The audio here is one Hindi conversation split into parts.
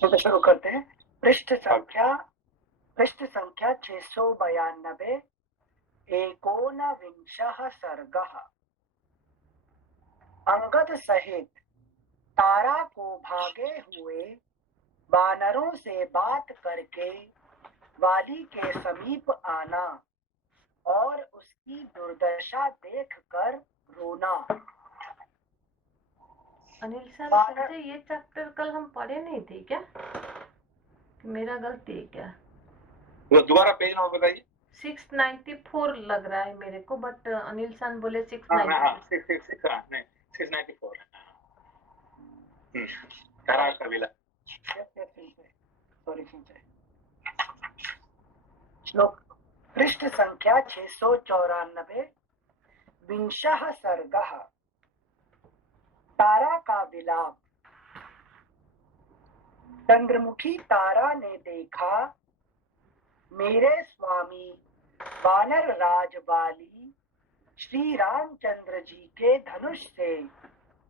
तो शुरू करते हैं। पृष्ठ संख्या 692, एकोनविंशः सर्गः। अंगद सहित तारा को भागे हुए वानरों से बात करके वाली के समीप आना और उसकी दुर्दशा देखकर रोना। अनिल सर, समझे ये चैप्टर कल हम पढ़े नहीं थे क्या? मेरा गलती है क्या? वो दोबारा पेज नंबर बताइए। 694 लग रहा है मेरे को, बट अनिल सर बोले 694। हाँ 694 तारा का विला। श्लोक पृष्ठ संख्या 694, विंशः सर्गः। तारा का विलाप। चंद्रमुखी तारा ने देखा मेरे स्वामी वानर राज वाली श्री रामचंद्र जी के धनुष से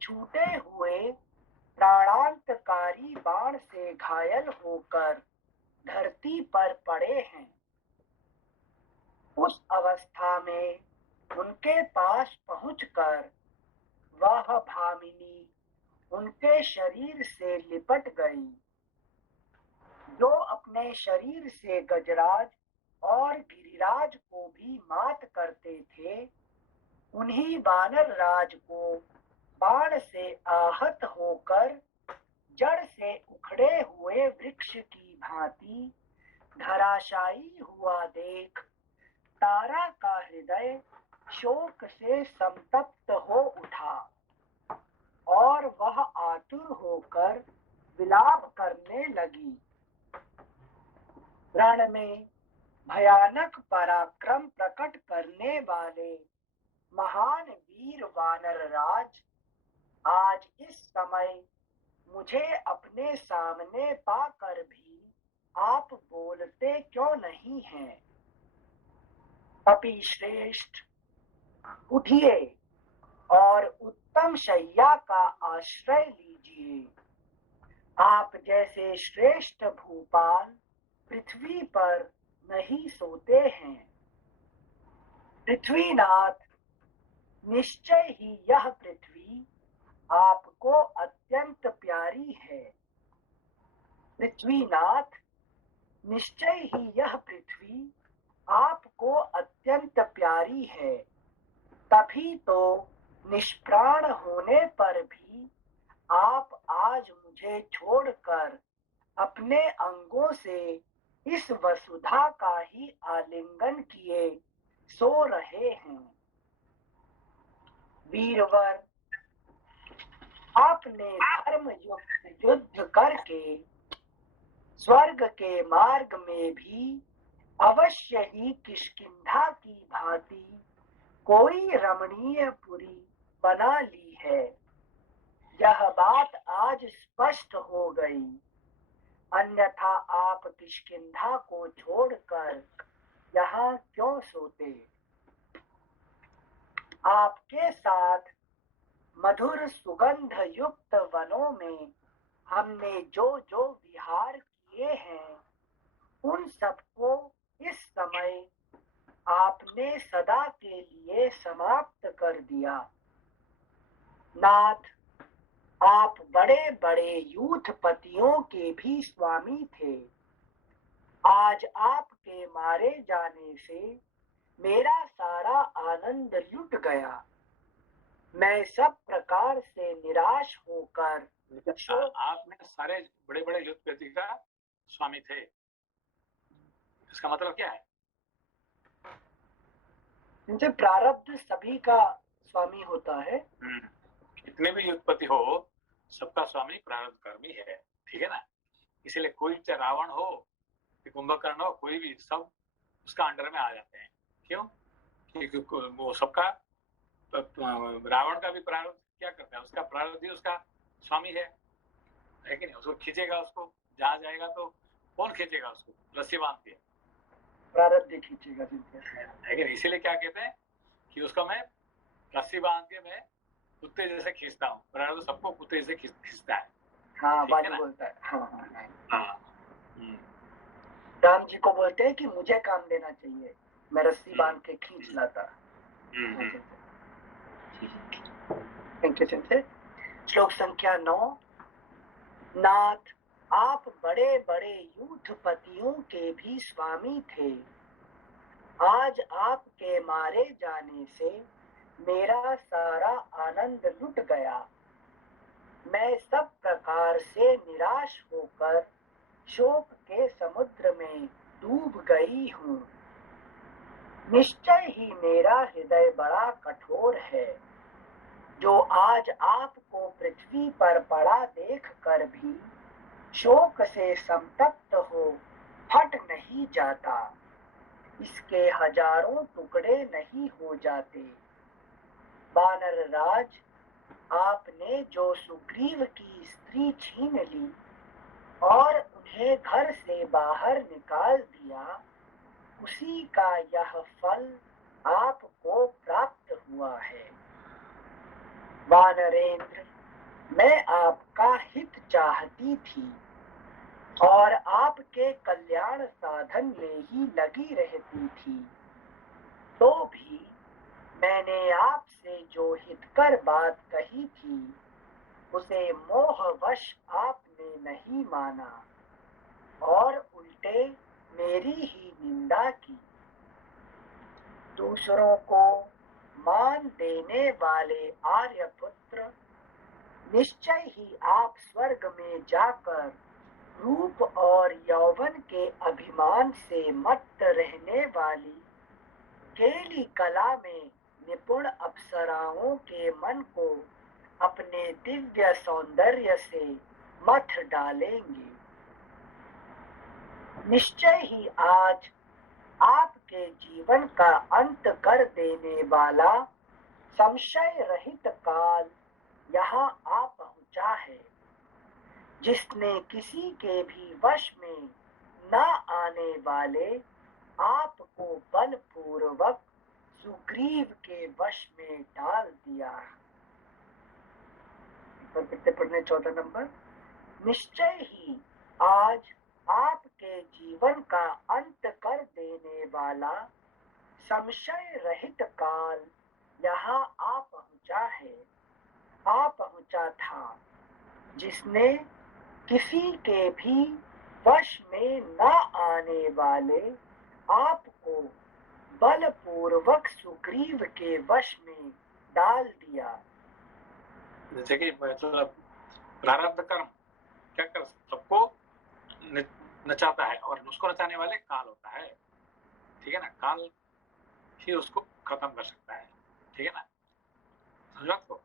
छूटे हुए प्राणांतकारी बाण से घायल होकर धरती पर पड़े हैं। उस अवस्था में उनके पास पहुंचकर वह भामिनी उनके शरीर से लिपट गई। जो अपने शरीर से गजराज और गिरिराज को भी मात करते थे, उन्हीं वानर राज को बाण से आहत होकर जड़ से उखड़े हुए वृक्ष की भांति धराशायी हुआ देख तारा का हृदय शोक से संतप्त हो उठा और वह आतुर होकर विलाप करने लगी। रण में भयानक पराक्रम प्रकट करने वाले महान वीर वानर राज आज इस समय मुझे अपने सामने पाकर भी आप बोलते क्यों नहीं हैं? कपि श्रेष्ठ, उठिए और उत्तम शैया का आश्रय लीजिए। आप जैसे श्रेष्ठ भूपाल पृथ्वी पर नहीं सोते हैं। पृथ्वीनाथ, निश्चय ही यह पृथ्वी आपको अत्यंत प्यारी है। पृथ्वीनाथ, निश्चय ही यह पृथ्वी आपको अत्यंत प्यारी है। तभी तो निष्प्राण होने पर भी आप आज मुझे छोड़कर अपने अंगों से इस वसुधा का ही आलिंगन किए सो रहे हैं। वीरवर, आपने धर्म युक्त युद्ध करके स्वर्ग के मार्ग में भी अवश्य ही किष्किंधा की भांति कोई रमणीय पुरी बना ली है। यह बात आज स्पष्ट हो गई। अन्यथा आप किष्किंधा को छोड़कर यहाँ क्यों सोते? आपके साथ मधुर सुगंध युक्त वनों में हमने जो जो विहार किए हैं, उन सबको इस समय आपने सदा के लिए समाप्त कर दिया। नाथ, आप बड़े बड़े यूथपतियों के भी स्वामी थे। आज आपके मारे जाने से मेरा सारा आनंद लुट गया। मैं सब प्रकार से निराश होकर आपने सारे बड़े बड़े युद्धपति का स्वामी थे, इसका मतलब क्या है? इनसे प्रारब्ध सभी का स्वामी होता है। कितने भी युद्धपति हो, सबका स्वामी प्रारब्ध कर्मी है, ठीक है ना। इसीलिए कोई चाहे रावण हो, कुंभकर्ण हो, कोई भी, सब उसका अंडर में आ जाते हैं। क्यों? क्योंकि वो सबका, रावण का भी प्रारब्ध क्या करता है, उसका प्रारब्ध ही उसका स्वामी है कि नहीं? उसको खींचेगा, उसको जहाँ जाएगा तो कौन खींचेगा उसको? रस्सी बांध के प्रारब्ध खींचेगा, है कि नहीं? इसीलिए क्या कहते हैं कि उसको मैं रस्सी बांध के मैं कुत्ते जैसे खींचता हूँ। प्रारब्ध सबको कुत्ते जैसे खींचता है। हाँ, ठीक है वाली ना? बोलता है। हाँ हाँ हाँ। हाँ। राम जी को बोलते हैं कि मुझे काम देना चाहिए, मैं रस्सी बांध के खींच लाता। थैंक यू सिंसे। श्लोक संख्या 9। नाथ, आप बड़े बड़े यूथपतियों के भी स्वामी थे। आज आपके मारे जाने से मेरा सारा आनंद लुट गया। मैं सब प्रकार से निराश होकर शोक के समुद्र में डूब गई हूँ। निश्चय ही मेरा हृदय बड़ा कठोर है, जो आज आपको पृथ्वी पर पड़ा देखकर भी शोक से संतप्त हो फट नहीं जाता। इसके हजारों टुकड़े नहीं हो जाते। वानर राज, आपने जो सुग्रीव की स्त्री छीन ली और उन्हें घर से बाहर निकाल दिया, उसी का यह फल आपको प्राप्त हुआ है। वानरेंद्र, मैं आपका हित चाहती थी और आपके कल्याण साधन में ही लगी रहती थी, तो भी मैंने आपसे जो हितकर बात कही थी उसे मोहवश आपने नहीं माना और उल्टे मेरी ही निंदा की। दूसरों को मान देने वाले आर्यपुत्र, निश्चय ही आप स्वर्ग में जाकर रूप और यौवन के अभिमान से मत्त रहने वाली केली कला में निपुण अप्सराओं के मन को अपने दिव्य सौंदर्य से मथ डालेंगे। निश्चय ही आज आपके जीवन का अंत कर देने वाला संशय रहित काल यहाँ आ पहुंचा है, जिसने किसी के भी वश में न आने वाले आपको बलपूर्वक सुग्रीव के वश में डाल दिया। पढ़ने 14 नंबर। निश्चय ही आज आपके जीवन का अंत कर देने वाला संशय रहित काल यहाँ आ पहुंचा है, आ पहुंचा था, जिसने किसी के भी वश में न आने वाले आपको बलपूर्वक सुग्रीव के वश में डाल दिया। जैसे कि मतलब प्रारब्ध कर्म क्या कर सबको नचाता है और उसको नचाने वाले काल होता है, ठीक है ना? काल ही उसको खत्म कर सकता है, ठीक है ना? समझो आपको?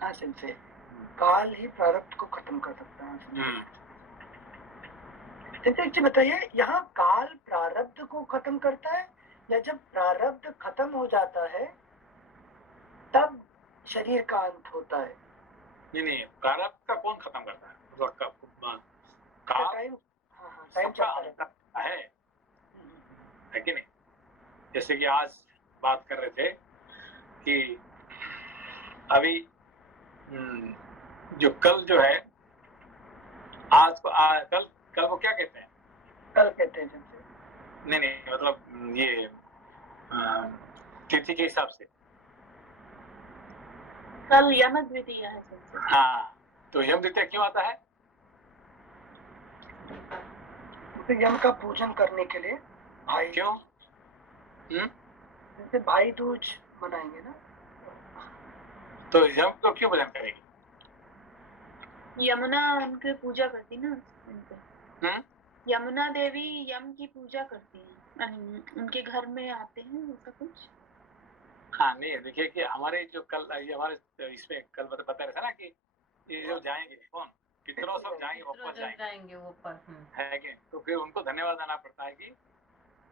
हाँ सिंसे, काल ही प्रारब्ध को खत्म कर सकता है। सिंसे बताइए, यहाँ काल प्रारब्ध को खत्म करता है या जब प्रारब्ध खत्म हो जाता है तब शरीर का अंत होता है? नहीं, प्रारब्ध का कौन खत्म करता है? टाइम सबका अंत करता है कि नहीं? जैसे कि आज बात कर रहे थे कि अभी जो कल जो है, आज को कल को क्या कहते हैं? कल कहते हैं। नहीं मतलब ये तिथि के हिसाब से कल यम द्वितीया है। हाँ, तो यम द्वितीया क्यों आता है? तो यम का पूजन करने के लिए भाई क्यों? जैसे भाई दूज मनाएंगे ना, तो यम को क्यों पूजन करेंगे? यमुना उनकी पूजा करती ना, यमुना देवी यम की पूजा करती हैं, उनके घर में आते हैं ऐसा कुछ। हाँ नहीं, देखिए कि हमारे जो कल ये हमारे इसमें कल पता रहता ना कि ये जो जाएंगे कौन पितरों सब जाएंगे, वापस जाएंगे ऊपर, है कि? तो फिर उनको धन्यवाद देना पड़ता है कि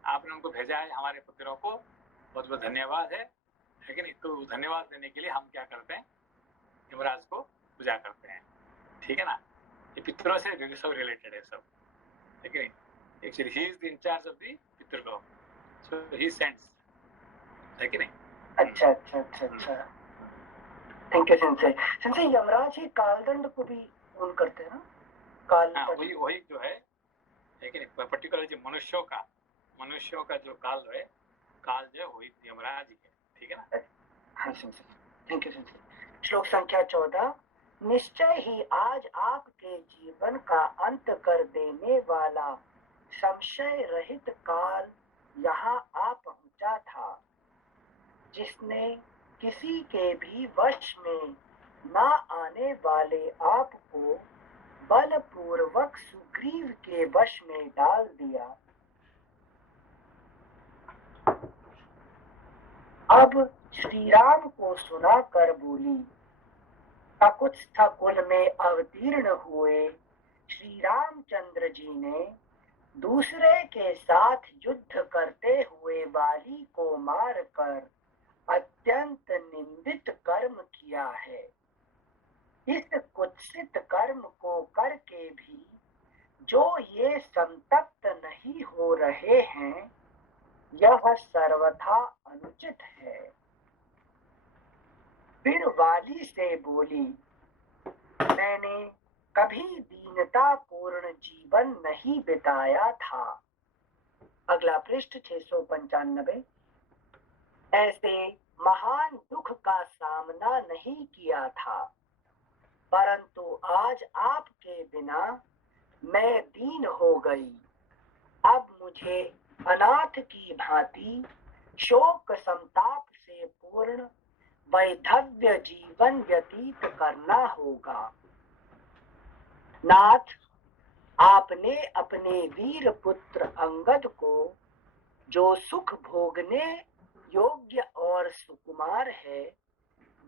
आपने उनको भेजा है, हमारे पुत्रों को बहुत बहुत धन्यवाद है कि नहीं? तो धन्यवाद देने के लिए हम क्या करते हैं, यमराज को पूजा करते हैं, ठीक है ना? ये पितरों से सब रिलेटेड है सब, ठीक है? Actually he is the incharge of the पितृगौ, सो ही सेंड्स, है कि नहीं? अच्छा। थैंक यू सिंसे। यमराज ही कालदंड को भी उन करते हैं ना काल हाँ, तट। वही वही जो है, लेकिन पर्टिकुलर जो मनुष्यों का जो काल है, काल जो है वही यमराज ही है, ठीक है ना। हाँ संसद, थैंक यू संसद। श्लोक संख्या 14। निश्चय ही आज आपके जीवन का अंत कर देने वाला संशय रहित काल यहाँ आ पहुंचा था, जिसने किसी के भी वश में ना आने वाले आपको बलपूर्वक सुग्रीव के वश में डाल दिया। अब श्री राम को सुनाकर बोली। काकुत्स्थ कुल में अवतीर्ण हुए श्री रामचंद्र जी ने दूसरे के साथ युद्ध करते हुए वाली को मारकर अत्यंत निंदित कर्म किया है। इस कुत्सित कर्म को करके भी जो ये संतप्त नहीं हो रहे हैं, यह सर्वथा अनुचित है। फिर वाली से बोली, मैंने कभी दीनता पूर्ण जीवन नहीं बिताया था। अगला पृष्ठ 695। ऐसे महान दुख का सामना नहीं किया था, परंतु आज आपके बिना मैं दीन हो गई। अब मुझे अनाथ की भांति शोक संताप से पूर्ण वैधव्य जीवन व्यतीत करना होगा। नाथ, आपने अपने वीर पुत्र अंगद को, जो सुख भोगने योग्य और सुकुमार है,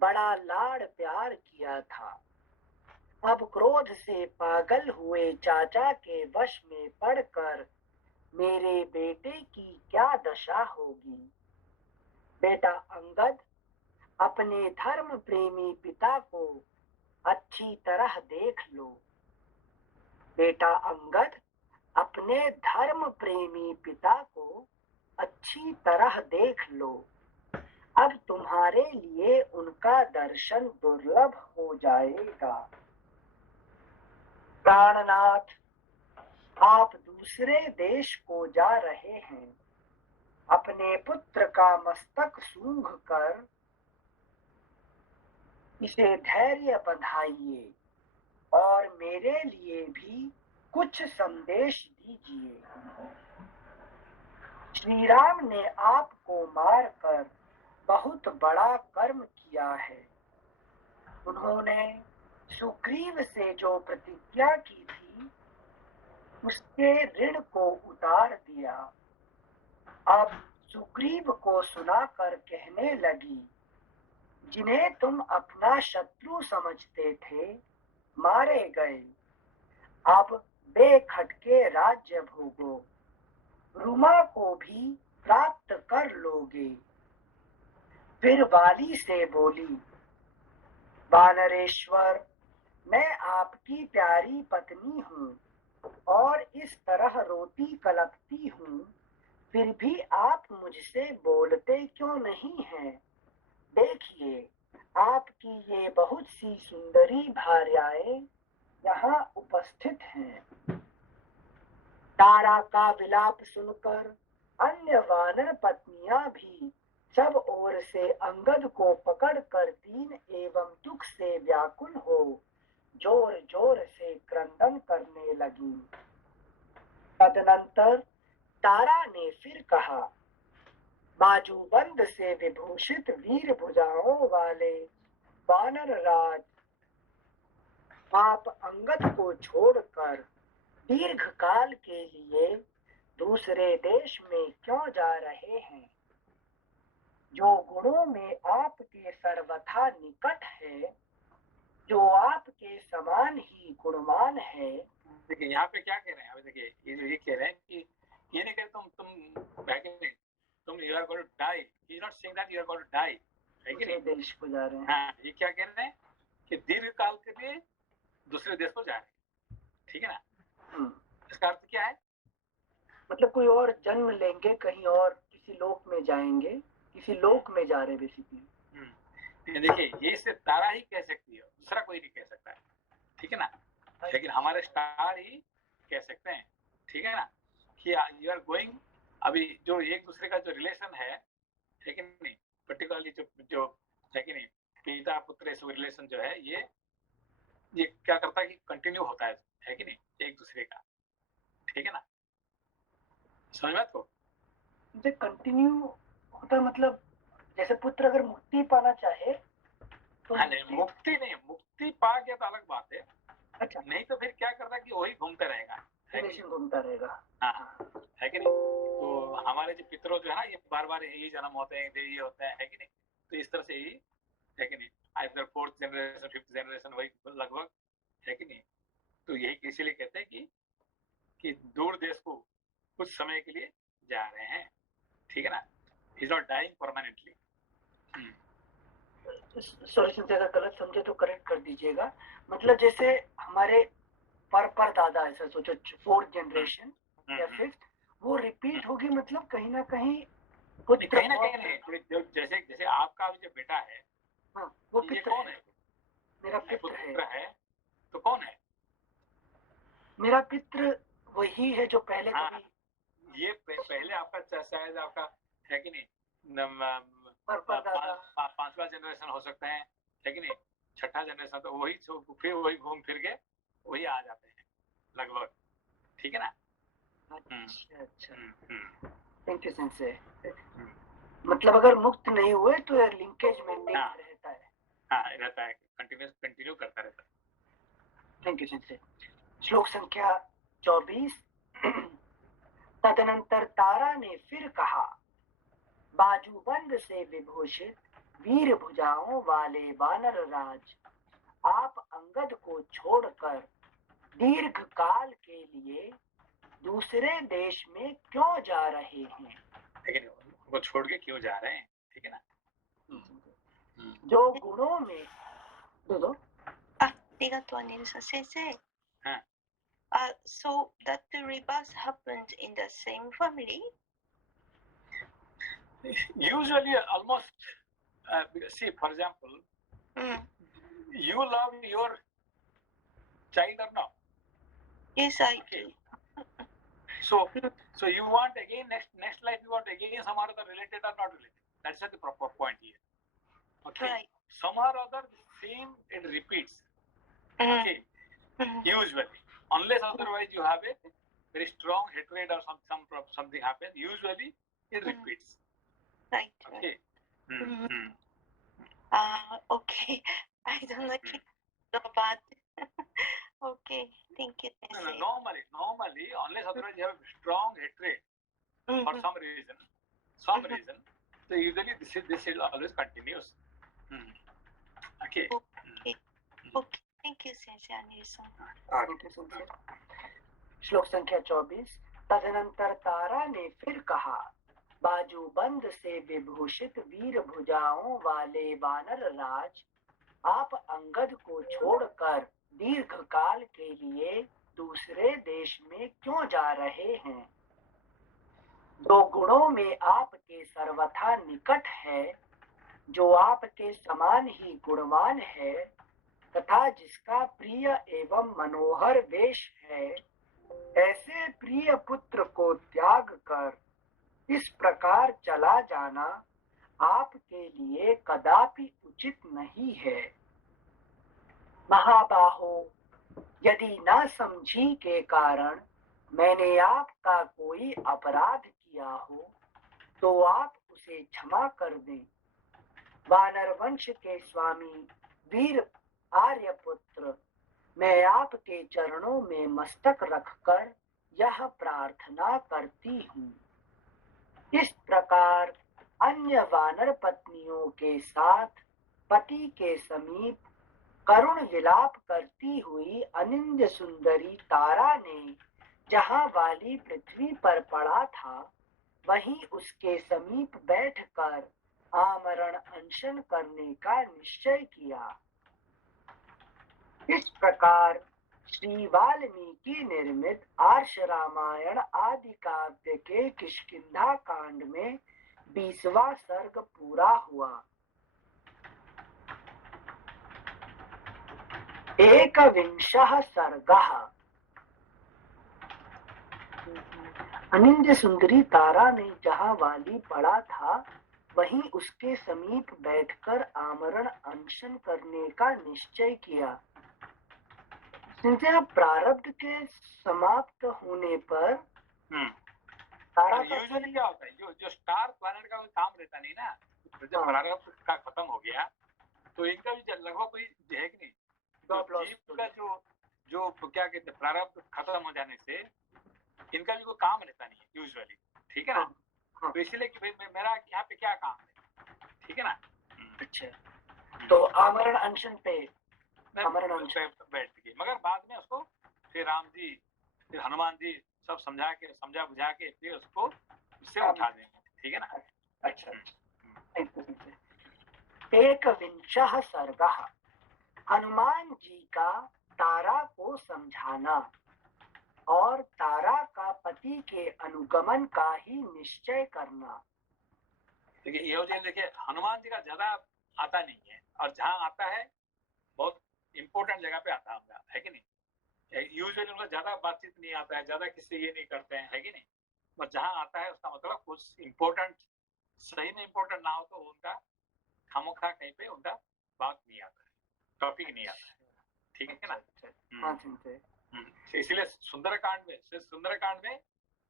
बड़ा लाड़ प्यार किया था। अब क्रोध से पागल हुए चाचा के वश में पड़कर मेरे बेटे की क्या दशा होगी। बेटा अंगद, अपने धर्म प्रेमी पिता को अच्छी तरह देख लो। बेटा अंगद, अपने धर्म प्रेमी पिता को अच्छी तरह देख लो। अब तुम्हारे लिए उनका दर्शन दुर्लभ हो जाएगा। प्राणनाथ, आप दूसरे देश को जा रहे हैं। अपने पुत्र का मस्तक सूंघ कर इसे धैर्य बंधाइए और मेरे लिए भी कुछ संदेश दीजिए। श्री राम ने आपको मारकर बहुत बड़ा कर्म किया है। उन्होंने सुग्रीव से जो प्रतिज्ञा की थी, उसके ऋण को उतार दिया। अब सुग्रीव को सुनाकर कहने लगी, जिन्हें तुम अपना शत्रु समझते थे, मारे गए। अब बेखटके राज्य भोगो, रुमा को भी प्राप्त कर लोगे। फिर वाली से बोली, वानरेश्वर, मैं आपकी प्यारी पत्नी हूँ और इस तरह रोती कलपती हूँ, फिर भी आप मुझसे बोलते क्यों नहीं हैं? देखिए, आपकी ये बहुत सी सुंदरी भार्याएं यहाँ उपस्थित हैं। तारा का विलाप सुनकर अन्य वानर पत्नियां भी सब ओर से अंगद को पकड़कर दीन एवं दुख से व्याकुल हो जोर जोर से क्रंदन करने लगी। तदनंतर तारा ने फिर कहा, बाजूबंद से विभूषित वीर भुजाओं वाले वानर राज, आप अंगद को छोड़कर दीर्घ काल के लिए दूसरे देश में क्यों जा रहे हैं? जो गुणों में आपके सर्वथा निकट है, जो आपके समान ही गुणवान है। देखिए यहाँ पे क्या कह रहे हैं, अभी देखिए ये कह रहे हैं कि ये नहीं कहते तुम you are going to die, he is not saying that you are going to die, है कि नहीं? देश को जा रहे हैं। हाँ, ये क्या कह रहे हैं कि दीर्घ काल के लिए दूसरे देश को जा रहे हैं, ठीक है ना। इसका अर्थ क्या है? मतलब कोई और जन्म लेंगे, कहीं और किसी लोक में जाएंगे, किसी लोक में जा रहे बेसिकली। देखिए ये सिर्फ तारा ही कह सकती है, दूसरा कोई नहीं कह सकता है, ठीक है ना। लेकिन हमारे स्टार ही कह सकते हैं, ठीक है ना, कि यू आर गोइंग, अभी जो एक दूसरे का जो रिलेशन है कि नहीं, पर्टिकुलरली जो है कि नहीं, पिता पुत्र ऐसे रिलेशन जो है ये क्या करता है कि कंटिन्यू होता है कि नहीं, एक दूसरे का, ठीक है ना, समझ बात को। मुझे कंटिन्यू होता मतलब जैसे पुत्र अगर मुक्ति पाना चाहे तो हाँ नहीं, मुक्ति नहीं, मुक्ति पा गया तो अलग बात है। अच्छा, नहीं तो फिर क्या करता कि वही घूमते रहेगा, रिलेशन घूमता रहेगा। हाँ है कि नहीं। तो हमारे जो पितरों जो है ना, ये बार बार यही जन्म होते हैं, ये होते हैं, है कि नहीं। तो इस तरह से ही है कि नहीं, either 4th generation 5th generation वही लगभग, है कि नहीं। तो यही इसीलिए कहते हैं कि दूर देश को कुछ समय के लिए जा रहे हैं, ठीक है ना, is not dying permanently. Sorry Sanjay, अगर गलत समझे तो करेक्ट कर दीजिएगा। मतलब जैसे हमारे पर दादा ऐसा सोचो 4th जनरेशन या 5th, वो रिपीट होगी, मतलब कहीं ना कहीं कहीं ना कहीं नहीं। जैसे जैसे आपका जो बेटा है, हाँ, वो ये पित्र कौन है? मेरा पित्र है। तो कौन है? मेरा पित्र वही है जो पहले हाँ, कभी ये पहले आपका शायद आपका है कि नहीं, 5वां जनरेशन हो सकता है कि नहीं, 6ठा जनरेशन, तो वही फिर वही घूम फिर के वही आ जाते हैं लगभग, ठीक है ना। अच्छा अच्छा, थैंक यू सेंसे। मतलब अगर मुक्त नहीं हुए तो लिंकेज मेंटेन रहता है। हाँ, रहता है, कंटिन्यू करता रहता है। Thank you sensei. श्लोक संख्या 24। तदनंतर तारा ने फिर कहा, बाजूबंद से विभूषित वीर भुजाओं वाले वानर राज, आप अंगद को छोड़कर दीर्घ काल के लिए दूसरे देश में क्यों जा रहे हैं? लेकिन उनको छोड़ के क्यों जा रहे हैं, ठीक है ना। जो गुणों में दो so that the rebirth happened in the same family? Usually, almost, see, for example, you love your child or not? Yes, I do. So you want again next life, you want again some other related or not related. That's the proper point here. Okay. Right. Somehow or other, same it repeats. Okay. Usually, unless otherwise you have a very strong hatred or something happens. Usually, it repeats. Right. Okay. Okay. I don't know about. Okay. Thank you. No, normally, unless otherwise you have strong hatred for some reason, so usually this is always continues. Okay. Okay. Thank you, Sensei Anderson. श्लोक संख्या 24। तदनंतर तारा ने फिर कहा, बाजूबंद से विभूषित वीर भुजाओं वाले वानर राज, आप अंगद को छोड़कर दीर्घ काल के लिए दूसरे देश में क्यों जा रहे हैं? दो गुणों में आपके सर्वथा निकट है, जो आपके समान ही गुणवान है तथा जिसका प्रिय एवं मनोहर वेश है, ऐसे प्रिय पुत्र को त्याग कर इस प्रकार चला जाना आपके लिए कदापि उचित नहीं है। महाबाहो, यदि न समझी के कारण मैंने आपका कोई अपराध किया हो तो आप उसे क्षमा कर दें। वानर वंश के स्वामी वीर आर्यपुत्र, मैं आपके चरणों में मस्तक रखकर यह प्रार्थना करती हूँ। इस प्रकार अन्य वानर पत्नियों के साथ पति के समीप करुण विलाप करती हुई अनिंद्य सुंदरी तारा ने जहाँ वाली पृथ्वी पर पड़ा था, वहीं उसके समीप बैठकर आमरण अनशन करने का निश्चय किया। इस प्रकार श्री वाल्मीकि निर्मित आर्ष रामायण आदि काव्य के किष्किंधा कांड में 20वां सर्ग पूरा हुआ। एकविंशः सर्गः। अनिंद सुंदरी तारा ने जहाँ वाली पड़ा था वहीं उसके समीप बैठकर आमरण अनशन करने का निश्चय किया। प्रारब्ध के समाप्त होने पर तारा यूजुअली क्या होता है, जो स्टार प्लैनेट का कोई काम रहता नहीं ना, तो जब प्रारब्ध का खत्म हो गया तो इनका भी लगभग कोई है कि नहीं, तो जीव का जो क्या कहते हैं प्रारब्ध खत्म हो जाने से इनका भी कोई काम रहता नहीं है यूजुअली, ठीक है ना। तो इसलिए कि भाई मेरा यहाँ पे क्या काम है, ठीक है ना। अच्छा, तो आमरण अनशन पे बैठ गई, मगर बाद में उसको फिर राम जी फिर हनुमान जी सब समझा बुझा के फिर उसको उससे उठा देंगे, ठीक है ना। अच्छा, एकविंशः सर्गः। हनुमान जी का तारा को समझाना और तारा का पति के अनुगमन का ही निश्चय करना। देखिए हनुमान जी का ज्यादा आता नहीं है, और जहाँ आता है बहुत इम्पोर्टेंट जगह पे आता है कि नहीं। यूजुअली उनका ज्यादा बातचीत नहीं आता है, ज्यादा किसी ये नहीं करते हैं, है कि नहीं। बस जहाँ आता है उसका मतलब कुछ इम्पोर्टेंट, सही में इम्पोर्टेंट ना हो तो उनका खामोखा कहीं पे उनका बात नहीं आता है, टॉपिक नहीं आता है, ठीक है ना। इसलिए सुंदरकांड में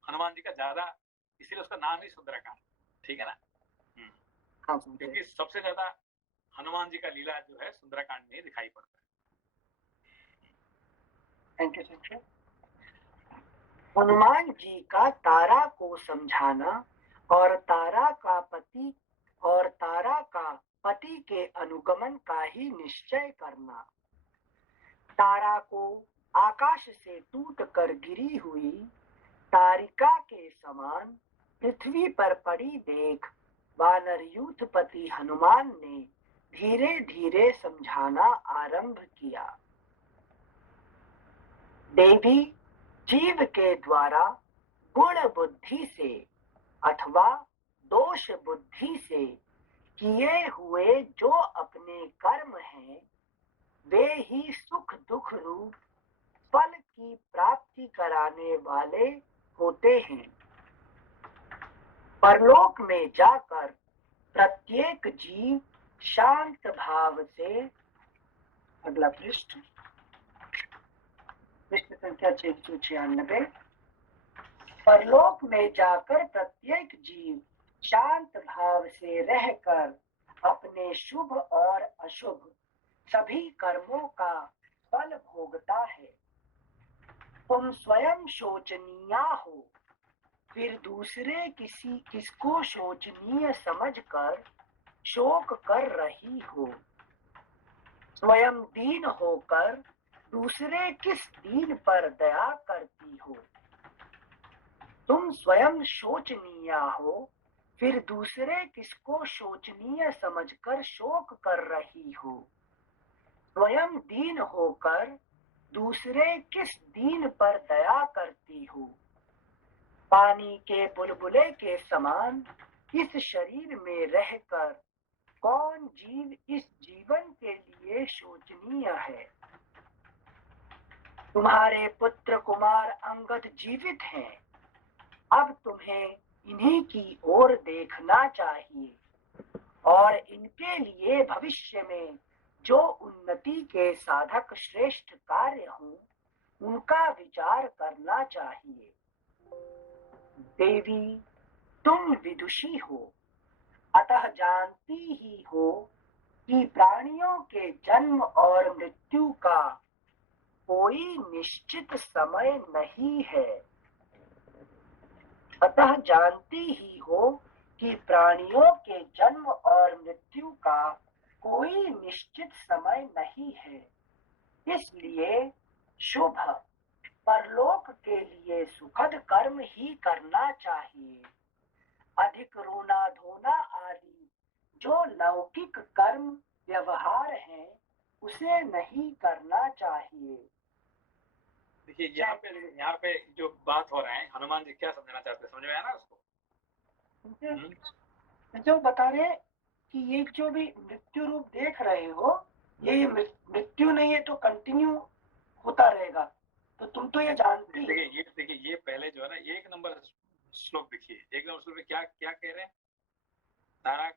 हनुमान जी का ज्यादा, इसीलिए उसका नाम ही सुंदरकांड, ठीक है ना। क्योंकि सबसे ज्यादा हनुमान जी का लीला जो है सुंदरकांड में दिखाई पड़ता है। Thank you. हनुमान जी का तारा को समझाना और तारा का पति के अनुगमन का ही निश्चय करना। तारा को आकाश से टूट कर गिरी हुई तारिका के समान पृथ्वी पर पड़ी देख वानर यूथपति हनुमान ने धीरे धीरे समझाना आरंभ किया। देवी जीव के द्वारा गुण बुद्धि से अथवा दोष बुद्धि से किए हुए जो अपने कर्म हैं वे ही सुख दुख रूप फल की प्राप्ति कराने वाले होते हैं। परलोक में जाकर प्रत्येक जीव शांत भाव से, अगला पृष्ठ संख्या 696। परलोक में जाकर प्रत्येक जीव शांत भाव से रहकर अपने शुभ और अशुभ सभी कर्मों का फल भोगता है। तुम स्वयं शोचनीय हो, फिर दूसरे किसको शोचनीय समझकर शोक कर रही हो। स्वयं दीन होकर दूसरे किस दीन पर दया करती हो। तुम स्वयं शोचनीय हो, फिर दूसरे किसको शोचनीय समझकर शोक कर रही हो। स्वयं दीन होकर दूसरे किस दीन पर दया करती हो। पानी के बुलबुले के समान इस शरीर में रहकर कौन जीव इस जीवन के लिए शोचनीय है। तुम्हारे पुत्र कुमार अंगद जीवित हैं, अब तुम्हें इन्हीं की ओर देखना चाहिए और इनके लिए भविष्य में जो उन्नति के साधक श्रेष्ठ कार्य हों उनका विचार करना चाहिए। देवी तुम विदुषी हो, अतः जानती ही हो कि प्राणियों के जन्म और मृत्यु का कोई निश्चित समय नहीं है। अतः जानती ही हो कि प्राणियों के जन्म और मृत्यु का कोई निश्चित समय नहीं है, इसलिए शुभ परलोक के लिए सुखद कर्म ही करना चाहिए। अधिक रोना धोना आदि जो लौकिक कर्म व्यवहार है उसे नहीं करना चाहिए। देखिए यहाँ पे जो बात हो रहा है हनुमान जी क्या समझना चाहते हैं, समझ में आया ना उसको। जो बता रहे कि ये जो भी मृत्यु रूप देख रहे हो ये मृत्यु नहीं है तो कंटिन्यू होता रहेगा, तो तुम तो ये जानती हो। देखिए ये पहले जो है ना, एक नंबर श्लोक देखिए, एक नंबर श्लोक में क्या क्या कह रहे हैं? तारा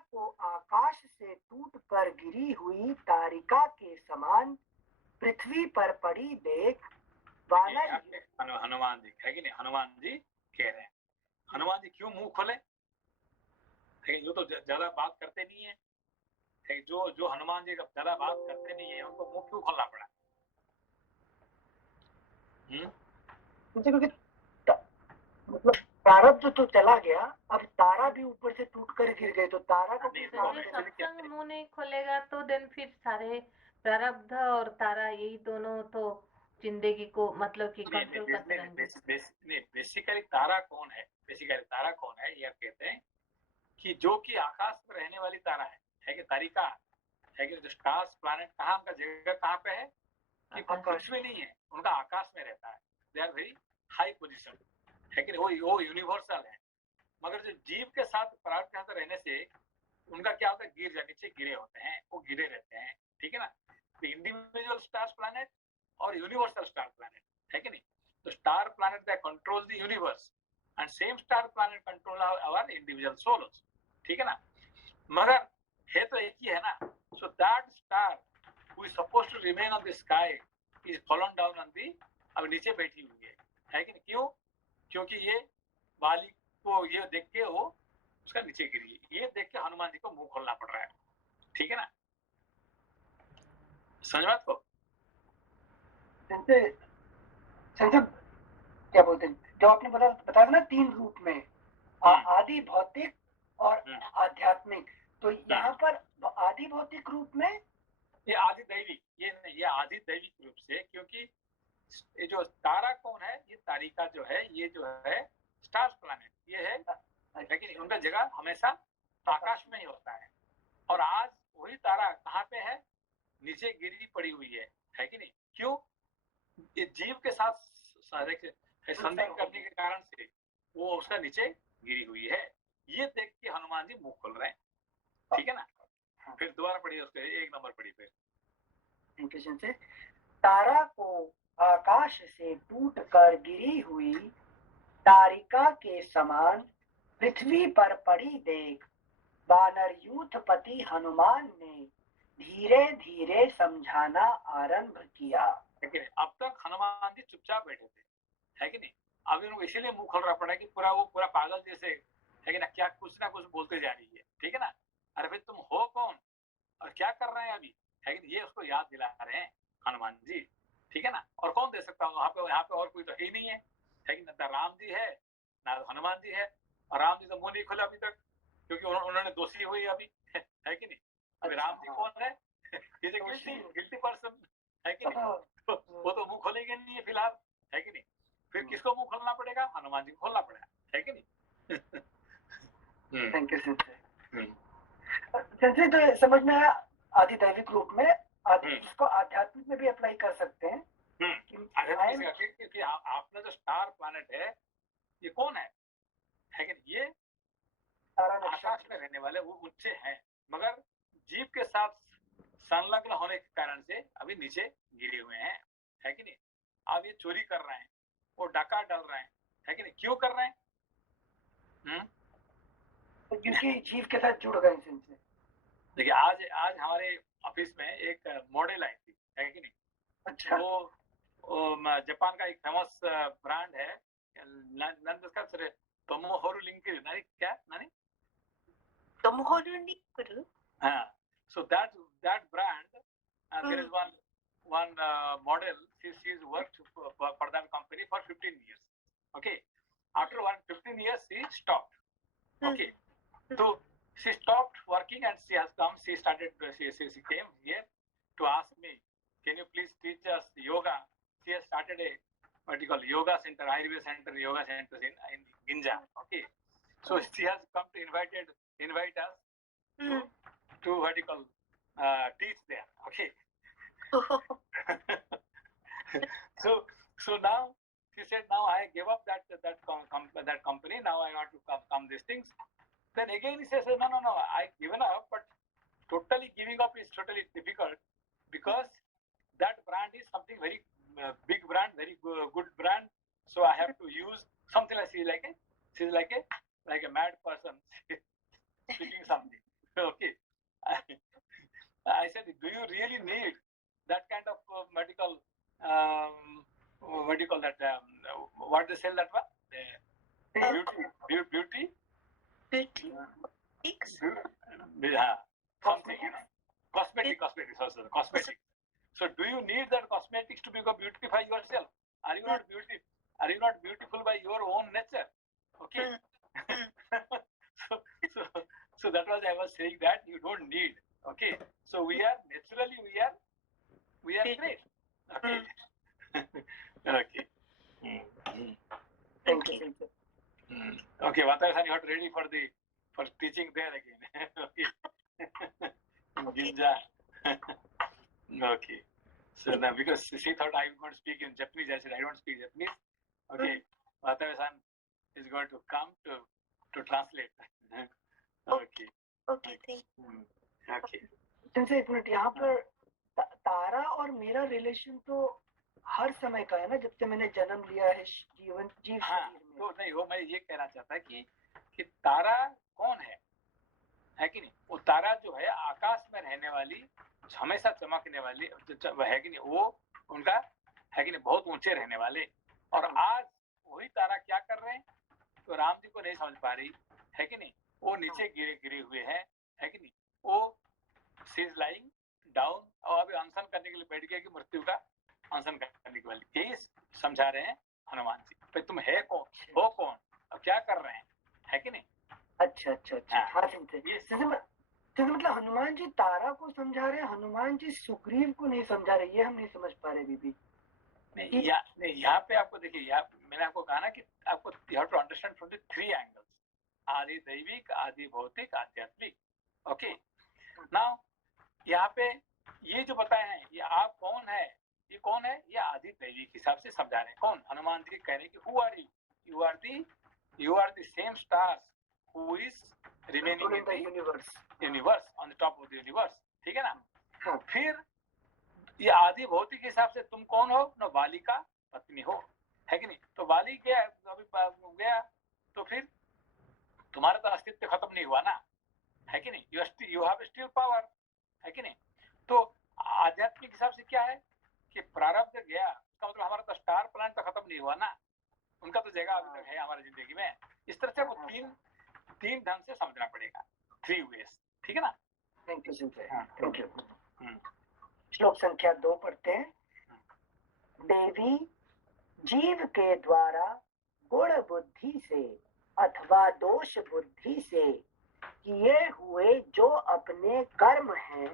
को आकाश से टूट कर गिरी हुई तारिका के समान पृथ्वी पर पड़ी देख वानर। हनुमान जी है कि नहीं? हनुमान जी कह रहे हैं। हनुमान जी क्यों मुंह खोले? जो तो ज्यादा बात करते नहीं है, जो जो हनुमान जी ज्यादा बात करते नहीं है, उनको मुंह क्यों खोलना पड़ा? क्योंकि मतलब प्रारब्ध तो चला गया, अब तारा भी ऊपर से टूटकर गिर गए, तो तारा को सत्संग मुंह नहीं खोलेगा तो देन फिर सारे प्रारब्ध और तारा यही दोनों तो जिंदगी को मतलब कि कंट्रोल करते रहेंगे। बेसिकली तारा कौन है? ये आप कहते हैं कि जो कि आकाश में रहने वाली तारा है कि तारिका है कि जो स्टार्स प्लैनेट कहाँ, उनका जगह कहाँ पे है कि आकाश में नहीं है, उनका आकाश में रहता है। They are very high position है कि वो यूनिवर्सल है। मगर जो जीव के साथ प्रारब्ध के साथ रहने से उनका क्या होता है, गिर जाने से गिरे होते हैं, वो गिरे रहते हैं, ठीक है ना? तो इंडिविजुअल स्टार्स प्लैनेट और यूनिवर्सल स्टार प्लैनेट है कि नहीं? तो star planet that control the universe and same star planet control our individual souls, ठीक है ना? मगर है तो एक ही है ना। So that star who is supposed to remain on the sky is fallen down on the, अब नीचे बैठी हुई है कि नहीं? क्यों? क्योंकि ये वाली को ये देख के वो उसका नीचे गिरी, ये देख के हनुमान जी को मुंह खोलना पड़ रहा है, ठीक है ना? समझ बात को? क्या बोलते हैं, जो आपने बताया ना 3 रूप में, आदि भौतिक और आध्यात्मिक, तो यहाँ पर आदि भौतिक रूप में ये आदि दैविक, ये आदि दैविक रूप से, क्योंकि ये जो तारा कौन है, ये तारिका जो है, ये जो है स्टार्स प्लैनेट, ये है लेकिन उनका जगह हमेशा आकाश में ही होता है। और आज वही तारा कहाँ पे है? नीचे गिरी पड़ी हुई है कि नहीं? क्यों? ये जीव के साथ संदेह करने के कारण से वो उसका नीचे गिरी हुई है। ये देख के हनुमान जी मुंह खोल रहे हैं, ठीक है ना? फिर दोबारा पढ़िए उसके एक नंबर पढ़िए फिर। से तारा को आकाश से टूट कर गिरी हुई तारिका के समान पृथ्वी पर पड़ी देख वानर यूथपति हनुमान ने धीरे धीरे समझाना आरंभ किया। अब तक हनुमान जी चुपचाप बैठे थे, है कि नहीं? अभी उनको इसीलिए मुंह खोल रहा पड़ा कि पूरा पागल जैसे है कि ना, क्या कुछ ना कुछ बोलते जा रही है, ठीक है ना? अरे भाई तुम हो कौन और क्या कर रहे हैं अभी, है कि ये उसको याद दिला रहे हैं हनुमान जी, ठीक है ना? और कौन दे सकता हूँ यहाँ पे और कोई तो ही नहीं है कि ना? राम जी है ना हनुमान जी है, और राम जी तो मुंह नहीं खोला अभी तक क्योंकि उन्होंने दोषी हुई अभी, है कि नहीं? अभी राम जी कौन है? गिल्टी पर्सन, है कि नहीं? तो वो तो मुंह खोलेंगे नहीं है फिलहाल, है कि नहीं? फिर किसको मुंह खोलना पड़ेगा? हनुमान जी को खोलना पड़ेगा, है कि नहीं? Thank you Sanjay. तो समझ में आया आदि दैविक रूप में, इसको आध्यात्मिक में भी अप्लाई कर सकते हैं। क्योंकि आपने जो स्टार प्लैनेट है ये कौन है कि ये आकाश में रहने वाले वो ऊंचे हैं, मगर जीव के साथ संलग्न होने के कारण से अभी नीचे गिरे हुए हैं, है कि नहीं? अब ये चोरी कर रहे हैं, वो डाका डाल रहे हैं, है कि नहीं? क्यों कर रहे हैं? क्योंकि जीव के साथ जुड़ गए हैं। देखिए आज हमारे ऑफिस में एक मॉडल आई थी, है कि नहीं? अच्छा। वो जापान का एक फेमस ब्रांड है, तोमोहारू लिंकरू, क्या नानी? Tomoharu Nikuru. So that brand, there is one model. She's worked for that company for 15 years. Okay. After 15 years, she stopped. Okay. So she stopped working and she has come. She came here to ask me, can you please teach us yoga? She has started a what you call yoga center, Ayurveda center, yoga center in Ginja. Okay. So she has come to invite us to what you call teach there. Okay. so now she said, now I gave up that company. Now I want to come these things. Then again he says, no, I given up, but totally giving up is totally difficult because that brand is something very big brand, very good brand. So I have to use something like she's like a mad person speaking something. Okay. I said, do you really need that kind of medical? What do you call that? What they sell that one? Beauty. Yeah, something, you know, cosmetics also, cosmetics. So do you need that cosmetics to beautify yourself? Are you not beautiful by your own nature? Okay. so that was I was saying that you don't need. Okay. So we are naturally we are great. Okay. Okay. Thank you. Okay, Vatasan, you are ready for teaching there again. Okay. Ginja. Okay. So now because she thought I was going to speak in Japanese, I said I don't speak Japanese. Okay. Vatasan is going to come to translate. Okay. Okay, thank you. Okay. जैसे एक मिनट यहाँ पर तारा और मेरा रिलेशन तो हर समय का है ना, जब से मैंने जन्म लिया है जीव हाँ, शरीर में। तो नहीं वो मैं ये कहना चाहता कि तारा कौन है कि नहीं? वो तारा जो है आकाश में रहने वाली, हमेशा चमकने वाली है कि नहीं, वो उनका है कि नहीं, बहुत ऊंचे रहने वाले। और आज वही तारा क्या कर रहे हैं तो राम जी को नहीं समझ पा रही है कि नहीं, वो नीचे गिरे हुए हैं है कि नहीं, वो शी इज लाइंग डाउन और अभी अनशन करने के लिए बैठ गया कि मृत्यु का अनशन करने के लिए, यही समझा रहे हैं हनुमान जी। भाई तुम है कौन, हो कौन, अब क्या कर रहे हैं, है कि नहीं? अच्छा अच्छा अच्छा। हाँ जैसे मतलब हनुमान जी तारा को समझा रहे हैं, हनुमान जी सुग्रीव को नहीं समझा रहे, ये हम नहीं समझ पा रहे बीबी। नहीं यहाँ पे आपको देखिए, मैंने आपको कहा ना कि आपको you have to understand from the three angles, आदि दैविक, आदि भौतिक, आध्यात्मिक। ओके, नाउ यहाँ पे ये जो बताए हैं ये आप कौन है, ये कौन है, ये आदि दैविक हिसाब से समझा रहे हैं। कौन? हनुमान जी कह रहे हैं कि who are you, you are the same star who is remaining in the universe on the top of the universe, ठीक है ना? फिर ये आदि भौतिक हिसाब से तुम कौन हो? न वाली का पत्नी हो, है कि नहीं? तो वाली गया, अभी गया तो फिर तुम्हारा तो अस्तित्व खत्म नहीं हुआ ना, है कि नहीं? यू हैव स्टिल पावर, है कि नहीं? तो आध्यात्मिक हिसाब से क्या है कि प्रारब्ध गया, इसका मतलब हमारा तो स्टार प्लान तो खत्म नहीं हुआ ना, उनका तो जगह अभी तक है हमारी जिंदगी में। इस तरह से वो तीन ढंग से समझना पड़ेगा, थ्री वेज, ठीक है ना? Thank you thank you. श्लोक संख्या 2 पढ़ते हैं। देवी जीव के द्वारा गुण बुद्धि से अथवा दोष बुद्धि से किए हुए जो अपने कर्म हैं,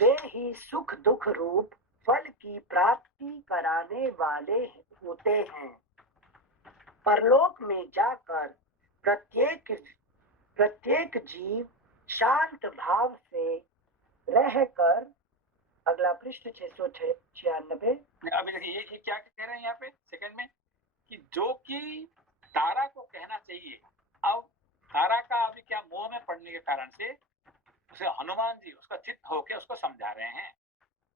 वे ही सुख दुख रूप फल की प्राप्ति कराने वाले होते हैं। परलोक में जाकर प्रत्येक जीव शांत भाव से रहकर, अगला पृष्ठ 696। अभी देखिए ये क्या कह रहे हैं यहाँ पे सेकंड में, कि जो कि तारा को कहना चाहिए, अब तारा का अभी क्या मोह में पड़ने के कारण से उसे हनुमान जी उसका चित्त होके उसको समझा रहे हैं।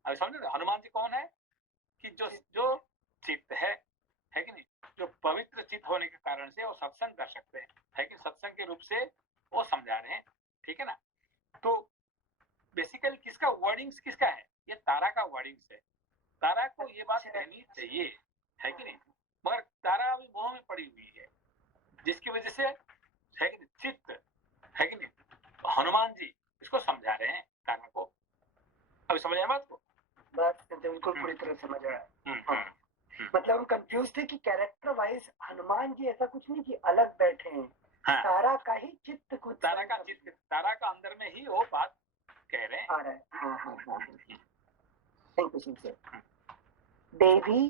अभी समझ रहे हनुमान जी कौन है कि जो चित्त है कि नहीं, जो पवित्र चित्त होने के कारण से वो सत्संग कर सकते हैं, है कि सत्संग के रूप से वो समझा रहे हैं, ठीक है ना? तो बेसिकली किसका वर्डिंग्स किसका है? ये तारा का वर्डिंग्स है। तारा को ये बात कहनी चाहिए, है कि नहीं? मगर तारा अभी मोह में पड़ी हुई है, जिसकी वजह से है कि नहीं, चित्त है कि नहीं, हनुमान जी इसको समझा रहे हैं तारा को। अभी समझ आया बात को? बात बिल्कुल पूरी तरह समझ आया। मतलब हम कंफ्यूज थे कि कैरेक्टर वाइज हनुमान जी ऐसा कुछ नहीं कि अलग बैठे हैं, तारा का ही चित्त कुछ, तारा का अंदर में ही वो बात कह रहे हैं। Thank you sir. देवी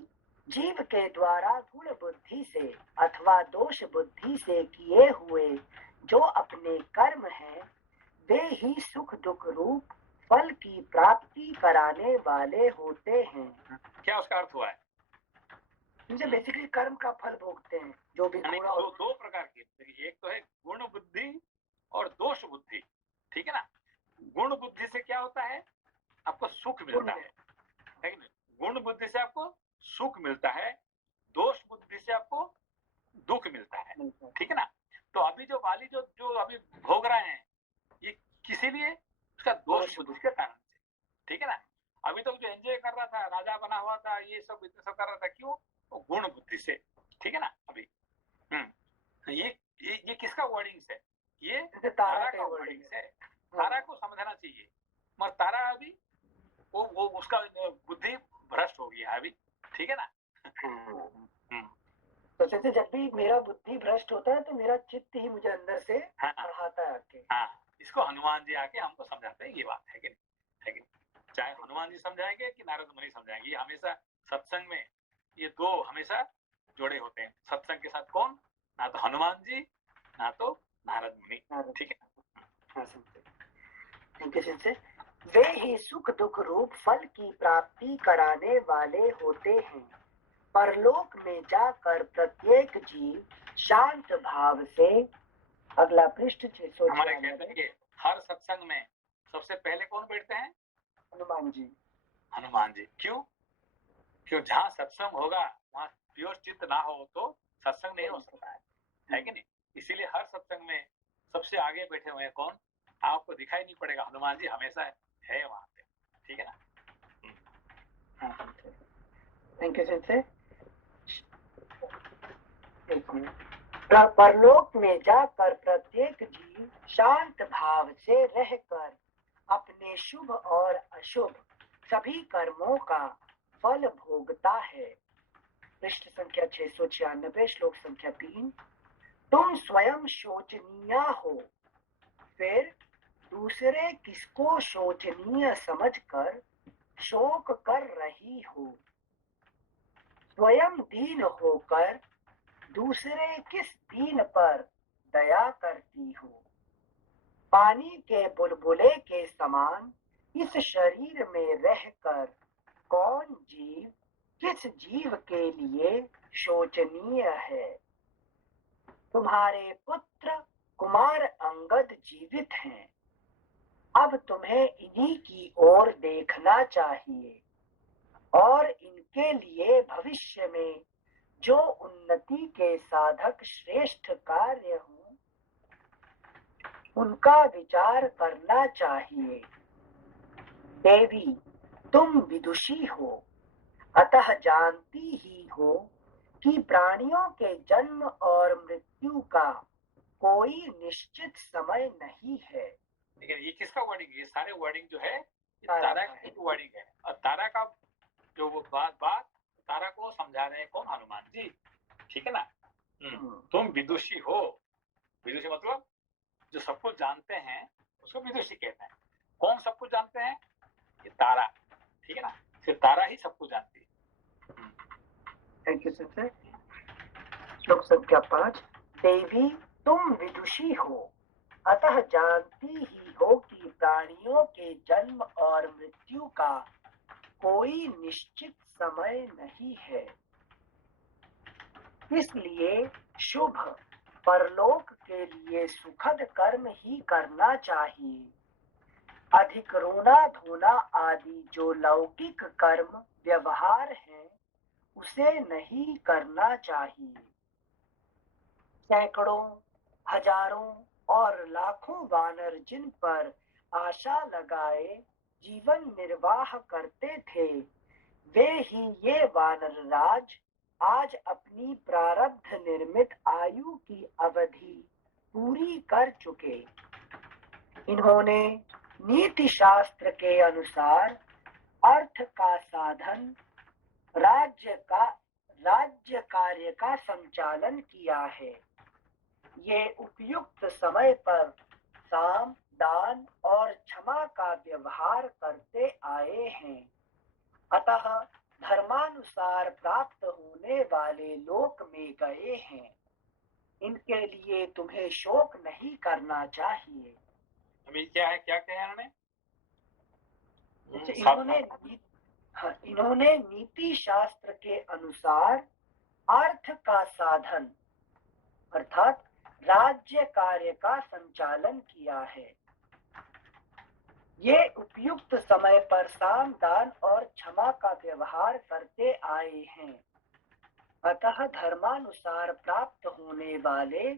जीव के द्वारा गुण बुद्धि से अथवा दोष बुद्धि से किए हुए जो अपने कर्म हैं, वे ही सुख दुख रूप फल की प्राप्ति कराने वाले होते हैं। क्या उसका अर्थ हुआ है? मुझे बेसिकली कर्म का फल भोगते हैं, जो भी दो प्रकार की, एक तो है गुण बुद्धि और दोष बुद्धि, ठीक है ना? गुण बुद्धि आपको सुख मिलता है कि नहीं? गुण बुद्धि से आपको सुख मिलता है, दोष बुद्धि से आपको दुख मिलता है, ठीक है ना। तो अभी जो वाली जो जो अभी भोग रहे हैं ये किसी लिए उसका दोष बुद्धि के कारण से, ठीक है ना। अभी तक जो एंजॉय कर रहा था, राजा बना हुआ था, ये सब इतना सब कर रहा था, क्यों? वो गुण बुद्धि से, ठीक है ना। अभी ये किसका वर्डिंग है? ये तारा का वर्डिंग है। तारा को समझना चाहिए, मगर तारा अभी वो उसका बुद्धि भ्रष्ट हो गया अभी, ठीक है ना। तो जैसे जब भी मेरा बुद्धि भ्रष्ट होता है तो मेरा चित्त ही मुझे अंदर से पढ़ाता है आके। इसको हनुमान जी आके हमको समझाते हैं, ये बात है कि नहीं, है कि नहीं? चाहे हनुमान जी समझाएंगे कि नारद मुनि समझाएंगे, ये हमेशा सत्संग में ये दो हमेशा जुड़े होते हैं। सत्संग के साथ कौन? ना तो हनुमान जी, ना तो नारद मुनि, ठीक है। वे ही सुख दुख रूप फल की प्राप्ति कराने वाले होते हैं। परलोक में जाकर प्रत्येक जीव शांत भाव से, अगला पृष्ठ 696। हमारे कहते हैं कि हर सत्संग में सबसे पहले कौन बैठते हैं? हनुमान जी। हनुमान जी। क्यों? क्यों? जहाँ सत्संग होगा वहाँ प्योर चित्त ना हो तो सत्संग नहीं हो सकता है कि नहीं। इसीलिए हर सत्संग में सबसे आगे बैठे हुए हैं कौन? आपको दिखाई नहीं पड़ेगा, हनुमान जी हमेशा है वहां पे, ठीक है ना। Thank you sir. परलोक में जाकर प्रत्येक जीव शांत भाव से रहकर अपने शुभ और अशुभ सभी कर्मों का फल भोगता है। पृष्ठ संख्या 696, श्लोक संख्या 3। तुम स्वयं शोचनीय हो, फिर दूसरे किसको शोचनीय समझकर शोक कर रही हो। स्वयं दीन होकर दूसरे किस दीन पर दया करती हो। पानी के बुलबुले के समान इस शरीर में रहकर कौन जीव किस जीव के लिए शोचनीय है। तुम्हारे पुत्र कुमार अंगद जीवित हैं, अब तुम्हें इन्हीं की ओर देखना चाहिए और इनके लिए भविष्य में जो उन्नति के साधक श्रेष्ठ कार्य हों उनका विचार करना चाहिए। देवी, तुम विदुषी हो, अतः जानती ही हो कि प्राणियों के जन्म और मृत्यु का कोई निश्चित समय नहीं है। लेकिन ये किसका वर्डिंग है? ये सारे वर्डिंग जो है तारा की वर्डिंग है, और तारा का जो वो बात तारा को समझा रहे हैं कौन? हनुमान जी, ठीक है ना। तुम विदुषी हो। विदुषी मतलब जो सब कुछ जानते हैं उसको विदुषी कहते हैं। कौन सब कुछ जानते हैं? ये तारा, ठीक है ना। सिर्फ तारा ही सब कुछ जानती है। Thank you sir. श्लोक संख्या 5। देवी, तुम विदुषी हो, अतः जानती ही हो कि प्राणियों के जन्म और मृत्यु का कोई निश्चित समय नहीं है, इसलिए शुभ परलोक के लिए सुखद कर्म ही करना चाहिए। अधिक रोना धोना आदि जो लौकिक कर्म व्यवहार है उसे नहीं करना चाहिए। सैकड़ों, हजारों और लाखों वानर जिन पर आशा लगाए जीवन निर्वाह करते थे, वे ही ये वानर राज आज अपनी प्रारब्ध निर्मित आयु की अवधि पूरी कर चुके। इन्होंने नीति शास्त्र के अनुसार अर्थ का साधन राज्य कार्य का संचालन किया है। ये उपयुक्त समय पर साम, दान और क्षमा का व्यवहार करते आए हैं, अतः धर्मानुसार प्राप्त होने वाले लोक में गए हैं। इनके लिए तुम्हें शोक नहीं करना चाहिए। अभी क्या है, क्या कहा इन्होंने? इन्होंने नीति शास्त्र के अनुसार अर्थ का साधन अर्थात राज्य कार्य का संचालन किया है। ये उपयुक्त समय पर साम दान और क्षमा का व्यवहार करते आए हैं, अतः धर्मानुसार प्राप्त होने वाले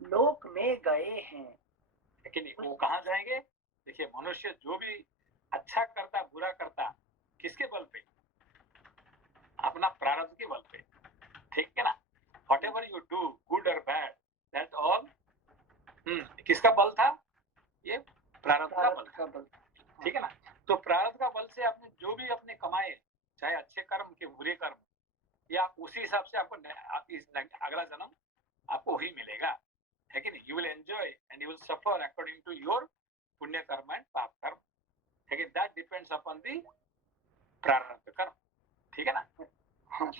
लोक में गए हैं। लेकिन वो कहाँ जाएंगे? देखिए, मनुष्य जो भी अच्छा करता बुरा करता, किसके बल पे? अपना प्रारब्ध के बल पे, ठीक है ना। Whatever you do, good or bad, that all किसका बल था? ये प्रारब्ध का बल था, ठीक है ना। तो प्रारब्ध का बल से आपने जो भी अपने कमाए, चाहे अच्छे कर्म के बुरे कर्म, या उसी हिसाब से आपको अगला जन्म आपको वही मिलेगा, है कि नहीं। You will enjoy and you will suffer according to your punya karma and पाप कर्म, है कि दैट डिपेंड्स अपॉन दी प्रारब्ध कर्म, ठीक है ना। हाँ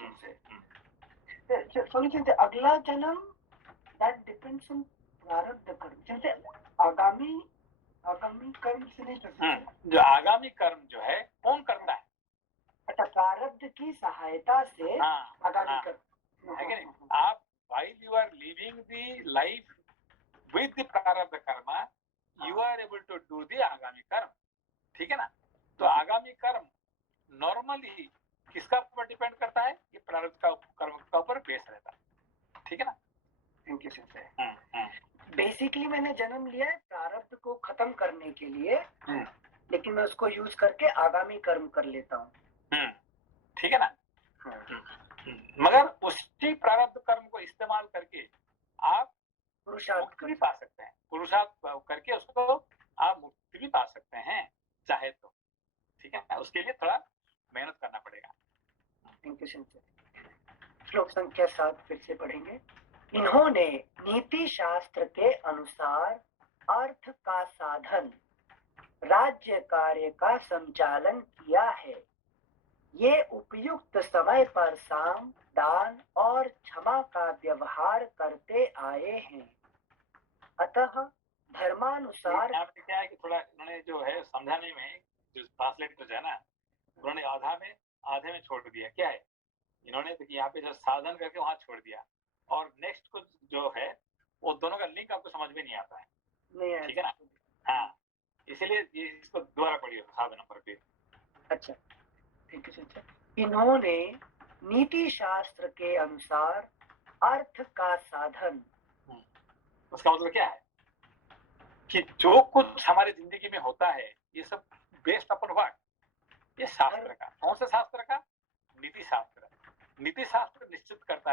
जैसे अगला जन्म दैट डिपेंड्स ऑन प्रारब्ध कर्म, जैसे आगामी कर्म से नहीं करते। जो आगामी कर्म जो है कौन करता है? अच्छा, प्रारब्ध की सहायता से आगामी कर्म, है कि नहीं। आप while you are living the life with the प्रारब्ध कर्म, you are able to do the आगामी कर्म, ठीक है ना। तो आगामी कर्म नॉर्मली किसका ऊपर डिपेंड करता है? ये प्रारब्ध का कर्म का ऊपर बेस रहता है, ठीक है ना। Thank you sir. बेसिकली मैंने जन्म लिया है प्रारब्ध को खत्म करने के लिए, लेकिन मैं उसको यूज करके आगामी कर्म कर लेता हूँ, ठीक है ना। मगर उसी प्रारब्ध कर्म को इस्तेमाल करके आप पुरुषार्थ भी पा सकते हैं, पुरुषार्थ करके उसको आप मुक्ति भी पा सकते हैं चाहे तो, ठीक है। उसके लिए थोड़ा मेहनत करना पड़ेगा। Thank you sir. श्लोक संख्या 7 फिर से पढ़ेंगे। इन्होंने नीति शास्त्र के अनुसार अर्थ का साधन राज्य कार्य का संचालन किया है। ये उपयुक्त समय पर साम दान और क्षमा का व्यवहार करते आए हैं, अतः धर्मानुसार। क्या है कि थोड़ा इन्होंने जो है समझाने में जो ट्रांसलेटर है ना, उन्होंने आधे में छोड़ दिया। क्या है? इन्होंने यहाँ पे जो साधन करके वहां छोड़ दिया, और नेक्स्ट को जो है वो दोनों का लिंक आपको समझ में नहीं आता है, ठीक है ना। हाँ, इसलिए इसको दोबारा पढ़िए 7 नंबर पे। अच्छा, ठीक है। इन्होंने नीति शास्त्र के अनुसार अर्थ का साधन, उसका मतलब क्या है कि जो कुछ हमारे जिंदगी में होता है ये सब बेस्ड अपन व्हाट? ये शास्त्र का। कौन सा शास्त्र का? नीति शास्त्र। नीति शास्त्र निश्चित करता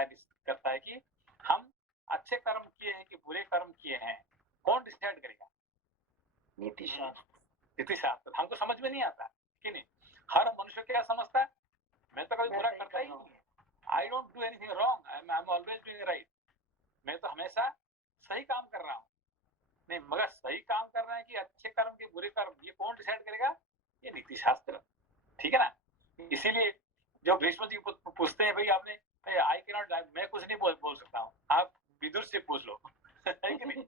है कि हम अच्छे कर्म किए हैं कि बुरे कर्म किए हैं, कौन डिसाइड करेगा? नीति शास्त्र। नीति शास्त्र हमको समझ में नहीं आता कि नहीं। हर मनुष्य क्या समझता है? मैं तो कभी बुरा करता ही नहीं है, I don't do anything wrong, I am always doing right. मैं तो हमेशा सही काम कर रहा हूँ। नहीं, मगर सही काम कर रहे हैं कि अच्छे कर्म के बुरे कर्म, ये कौन डिसाइड करेगा? ये नीति शास्त्र, ठीक है ना। इसीलिए जो भीष्म जी पूछते हैं, भाई आपने आई कैन नॉट, मैं कुछ नहीं बोल सकता हूँ, आप विदुर से पूछ लो, है कि नहीं।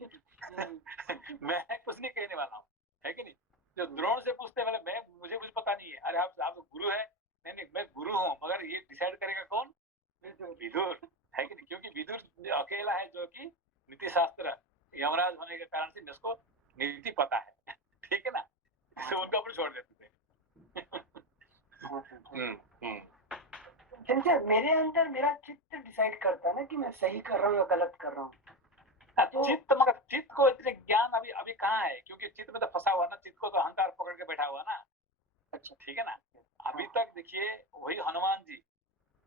मैं कुछ नहीं कहने वाला हूँ, है कि नहीं। जो द्रोण से पूछते हैं, मैं मुझे कुछ पता नहीं है, अरे आप गुरु है। नहीं, मैं गुरु हूँ, मगर ये डिसाइड करेगा कौन? विदुर, है कि नहीं। क्योंकि विदुर अकेला है जो कि नीति शास्त्र यमराज होने के कारण से इसको नीति पता है, ठीक है ना। तो उनका ऊपर छोड़ देते थे। जैसे मेरे अंदर मेरा चित्त डिसाइड करता है ना कि मैं सही कर रहा हूँ या गलत कर रहा हूँ। चित्त, मगर चित्त को इतने ज्ञान अभी कहाँ है? क्योंकि चित्त में तो फंसा हुआ ना, चित्त को तो अहंकार पकड़ के बैठा हुआ ना। अच्छा, ठीक है ना। अभी तक देखिए वही हनुमान जी,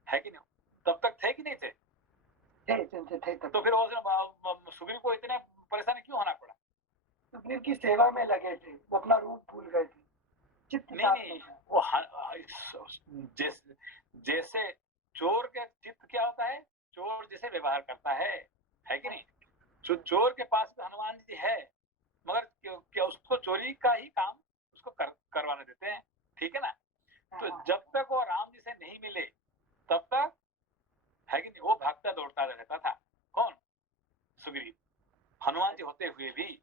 है कि नहीं, तब तक थे कि नहीं थे? तो फिर सुग्रीव को इतने परेशानी क्यों होना पड़ा? सुग्रीव की सेवा में लगे थे, वो अपना रूप भूल गए थे। चित्त नहीं, वो जैसे चोर के चित्त क्या होता है? चोर जैसे व्यवहार करता है कि नहीं। जो चोर के पास तो हनुमान जी है, मगर क्या उसको चोरी का ही काम उसको करवाने देते हैं, ठीक है ना। तो जब तक वो राम जी से नहीं मिले तब तक, है कि नहीं, वो भागता दौड़ता रहता था। कौन? सुग्रीव। हनुमान जी होते हुए भी,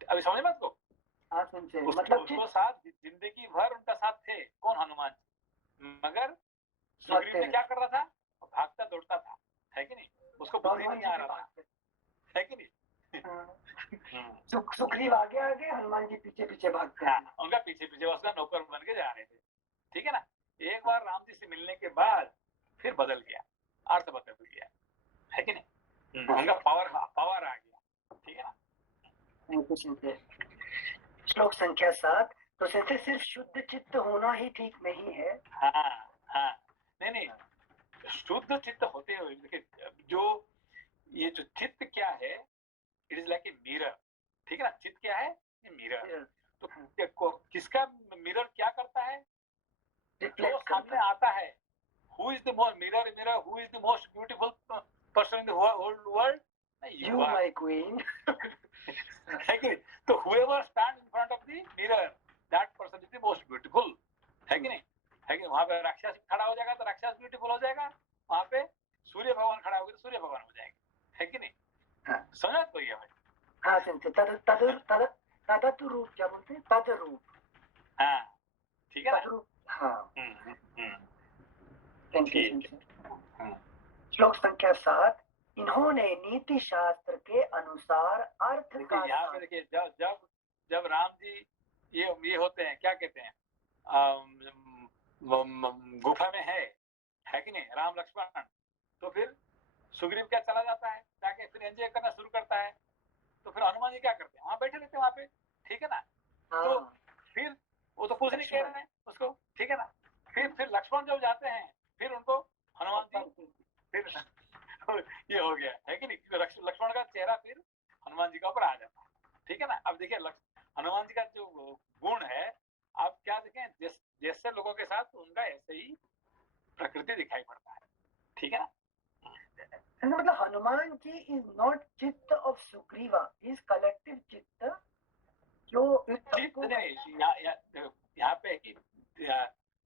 अभी समझ में आपको? मतलब उसको साथ जिंदगी भर उनका साथ थे। कौन? हनुमान जी। मगर सुग्रीव ने क्या कर रहा था? भागता दौड़ता था, है कि नहीं। उसको बुद्धि नहीं आ रहा था, है कि नहीं। सुग्रीव आगे आगे, हनुमान जी पीछे पीछे भागते हैं। हाँ, उनका पीछे पीछे उसका नौकर बन के जा रहे थे, ठीक है ना। एक बार राम जी से मिलने के बाद फिर बदल गया, अर्थ बदल गया, है कि नहीं। उनका पावर आ गया, ठीक है ना। श्लोक संख्या 7। तो सिर्फ शुद्ध चित्त होना ही ठीक नहीं है। हाँ हाँ, नहीं, शुद्ध चित्त होते हुए देखिए, जो ये जो चित्त क्या है, it is like a mirror, ठीक है ना। चित्त क्या है, ये मिरर। तो किसका मिरर क्या करता है, जो सामने आता है। Who is the most mirror, who is the most beautiful person in the whole world, you my queen. है कि नहीं। तो whoever stands in front of the mirror, that person is the most beautiful, है कि नहीं, है कि। वहां पे राक्षस खड़ा हो जाएगा तो राक्षस ब्यूटीफुल हो जाएगा, वहां पे सूर्य भगवान खड़ा होगा तो सूर्य भगवान हो जाएगा, है कि नहीं। समझ तो ये भाई। हाँ तद रूप क्या बोलते हैं, तद रूप। हाँ, ठीक है ना। हाँ, ठीक। श्लोक संख्या 7। इन्होंने नीति शास्त्र के अनुसार अर्थ का, यहाँ पे देखिए, जब राम जी ये होते हैं, क्या कहते हैं, गुफा में है कि नहीं, राम लक्ष्मण। तो फिर सुग्रीव क्या चला जाता है, जाके फिर एंजॉय करना शुरू करता है। तो फिर हनुमान जी क्या करते हैं, वहां बैठे रहते हैं वहां पे, ठीक है ना। तो फिर वो तो कुछ नहीं कह रहे हैं उसको, ठीक है ना। फिर लक्ष्मण जब जाते हैं, फिर उनको हनुमान जी फिर ये हो गया, है कि नहीं। लक्ष्मण का चेहरा फिर हनुमान जी का ऊपर आ जाता है, ठीक है ना। अब देखिए हनुमान जी का जो गुण है, आप क्या देखें, जैसे लोगों के साथ उनका ऐसे ही प्रकृति दिखाई पड़ता है, ठीक है ना। मतलब हनुमान जी इज नॉट चित्त ऑफ सुग्रीवा, इज कलेक्टिव चित्त, जो चित्त नहीं, यहाँ पे कि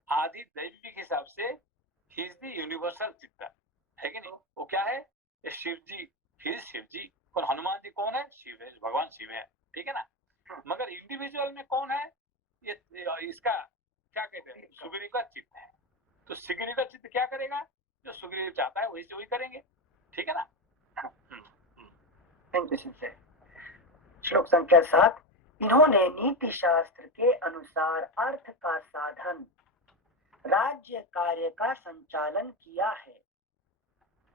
आदि दैवी के हिसाब से ही इज द यूनिवर्सल चित्त, है कि नहीं। वो क्या है, शिव जी, ही शिव जी। कौन, हनुमान जी कौन है, शिव है, भगवान शिव है, ठीक है ना। मगर इंडिविजुअल में कौन है, ये इसका क्या कहते हैं, सुग्रीव का चित्त है। तो सुग्रीव का चित्त क्या करेगा, जो सुग्रीव चाहता है वही से वही करेंगे, ठीक है ना। Thank you sir. श्लोक संख्या 7। इन्होंने नीति शास्त्र के अनुसार अर्थ का साधन, राज्य कार्य का संचालन किया है।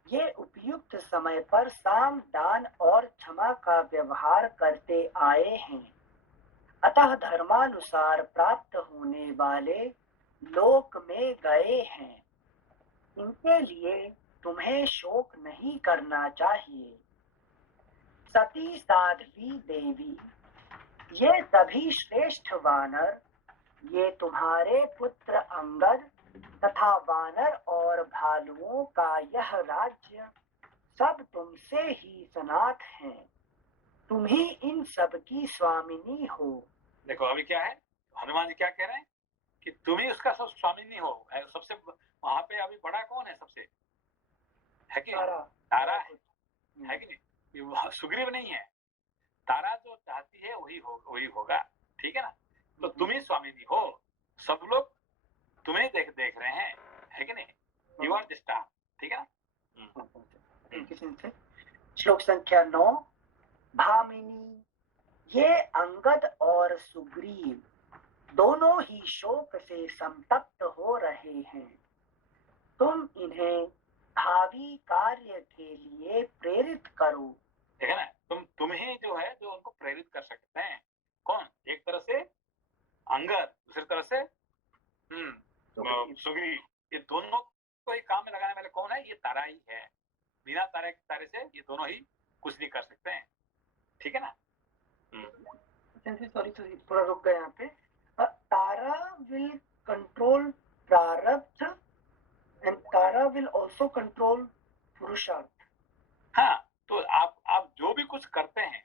ये उपयुक्त समय पर साम, दान और क्षमा का व्यवहार करते आए हैं। अतः धर्मानुसार प्राप्त होने वाले लोक में गए हैं। इनके लिए तुम्हें शोक नहीं करना चाहिए। सती, साध्वी, देवी, ये सभी श्रेष्ठ वानर, ये तुम्हारे पुत्र अंगद तथा वानर और भालुओं का यह राज्य सब तुमसे ही सनात हैं। तुम ही इन सब की स्वामिनी हो। देखो अभी क्या है, हनुमान जी क्या कह रहे हैं कि तुम ही उसका सब स्वामिनी हो। सबसे वहां पे अभी बड़ा कौन है सबसे, है कि तारा है कि नहीं, सुग्रीव नहीं है। तारा जो चाहती है वही होगा, ठीक है ना। तो तुम ही स्वामिनी हो, सब लोग तुम्हें देख रहे हैं, है कि नहीं। यू आर द स्टार, ठीक है ना। श्लोक संख्या 9। भामिनी, ये अंगद और सुग्रीव दोनों ही शोक से संतप्त हो रहे हैं। तुम इन्हें भावी कार्य के लिए प्रेरित करो। ठीक है ना, तुम ही जो है जो उनको प्रेरित कर सकते हैं। कौन, एक तरह से अंगद, दूसरी तरह से सुग्रीव। ये दोनों को ही काम में लगाने वाले कौन है, ये तारा ही है। बिना तारे से ये दोनों ही कुछ नहीं कर सकते हैं, ठीक है ना। सॉरी थोड़ा रुक गए यहाँ पे। Tara will control prarabdha and tara will also control purushartha. हाँ, तो आप जो भी कुछ करते हैं,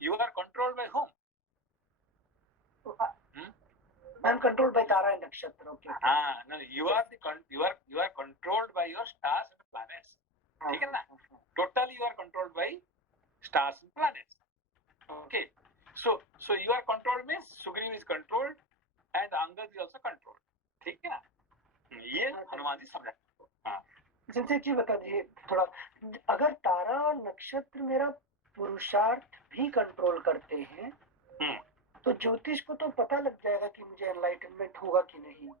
you are controlled by home. I am controlled by tara and nakshatra. Okay, हाँ, no, you are controlled by your stars and planets, ठीक है ना। Totally you are controlled by stars and planets. Okay, so you are controlled means Sugriv is controlled and Angad is also controlled, ठीक है ना। ये हनुमान जी समझा। हाँ, जैसे कि बता दीजिए थोड़ा, अगर तारा और नक्षत्र मेरा पुरुषार्थ भी कंट्रोल करते हैं, तो ज्योतिष को तो पता लग जाएगा कि मुझे एनलाइटनमेंट होगा कि नहीं।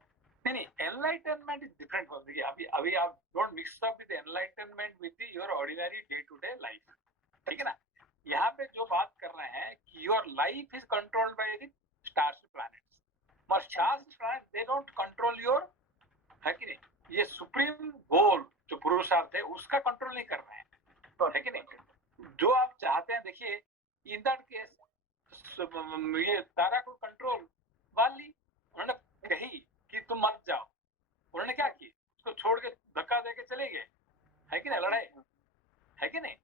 नहीं, एनलाइटनमेंट इज डिफरेंट। अभी आप don't mix up with enlightenment with your ordinary day to day life, ठीक है ना। यहाँ पे जो बात कर रहे हैं कि your life is controlled by the stars planets, और stars planet they don't control your, है कि नहीं। ये सुप्रीम गोल जो पुरुषार्थ है उसका कंट्रोल नहीं कर रहे हैं, है कि नहीं। जो आप चाहते हैं, देखिए इन दैट केस ये तारा को कंट्रोल वाली उन्होंने कही कि तुम मत जाओ, उन्होंने क्या किया, उसको छोड़ के धक्का दे के चले गए, है कि नहीं, लड़ाई, है कि नहीं।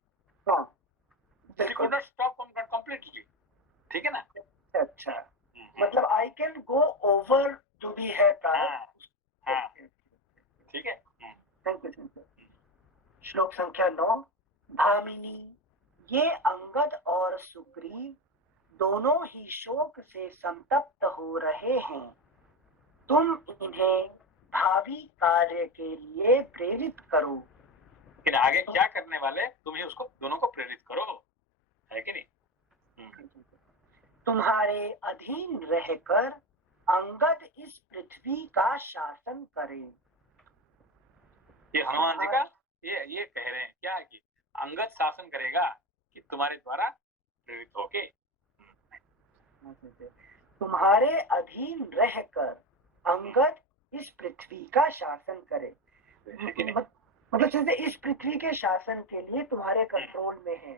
स्टॉप कंप्लीटली, ठीक है ना। अच्छा, मतलब आई कैन गो ओवर जो भी है ठीक है। Thank you. श्लोक संख्या 9। भामिनी, ये अंगद और सुग्रीव दोनों ही शोक से संतप्त हो रहे हैं, तुम इन्हें भावी कार्य के लिए प्रेरित करो। लेकिन आगे क्या करने वाले, तुम ही उसको दोनों को प्रेरित करो, है कि नहीं। तुम्हारे अधीन रहकर अंगद इस पृथ्वी का शासन करे। ये हनुमान जी का ये कह रहे हैं क्या कि अंगद शासन करेगा कि तुम्हारे द्वारा प्रेरित होके। तुम्हारे अधीन रहकर अंगद इस पृथ्वी का शासन करे, मतलब जैसे इस पृथ्वी के शासन के लिए तुम्हारे कंट्रोल में है,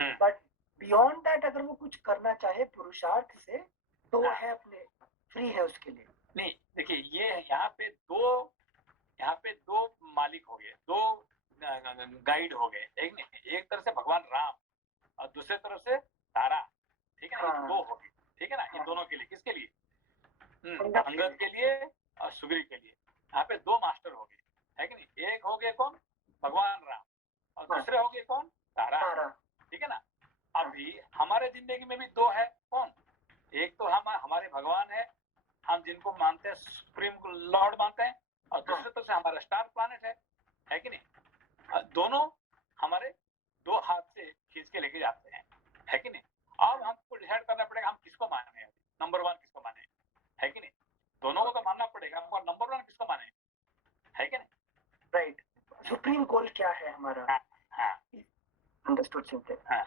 बट बियॉन्ड दैट अगर वो कुछ करना चाहे पुरुषार्थ से तो वो है अपने फ्री है उसके लिए। नहीं, देखिए ये यहाँ पे दो मालिक हो गए, दो गाइड हो गए, एक तरफ से भगवान राम और दूसरे तरफ से तारा, ठीक है ना। ये दो हो गए, ठीक है ना। इन दोनों के लिए, किसके लिए, अंगद के लिए और सुग्रीव के लिए। यहाँ पे दो मास्टर हो गए, है कि नहीं। एक हो गए कौन, भगवान राम, और दूसरे हो गए कौन, तारा, ठीक है ना। अभी हमारे जिंदगी में भी दो है, कौन, एक तो हम हमारे भगवान है, हम जिनको मानते हैं सुप्रीम लॉर्ड मानते हैं, और दूसरे तरफ से हमारा स्टार प्लैनेट है कि नहीं। दोनों हमारे दो हाथ से खींच के लेके जाते हैं, है कि नहीं। अब हमको डिसाइड करना पड़ेगा हम किसको माने, नंबर वन किसको माने, है कि नहीं। दोनों को तो मानना पड़ेगा, हमको नंबर वन किसको माने, है कि नहीं। राइट, सुप्रीम गोल क्या है हमारा। हाँ, अंडरस्टूड सिंपल। हाँ,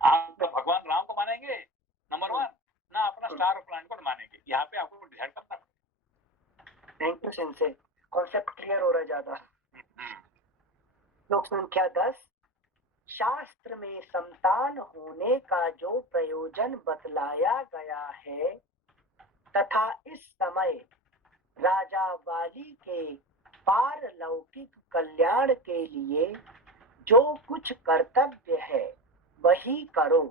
आप तो भगवान राम को मानेंगे नंबर वन, ना अपना स्टार प्लैनेट को मानेंगे। यहाँ पे आपको डिसाइड करना पड़ेगा। Thank you simple, concept clear हो रहा है ज्यादा। श्लोक संख्या 10। शास्त्र में संतान होने का जो प्रयोजन बतलाया गया है तथा इस समय राजा वाली के पारलौकिक कल्याण के लिए जो कुछ कर्तव्य है वही करो,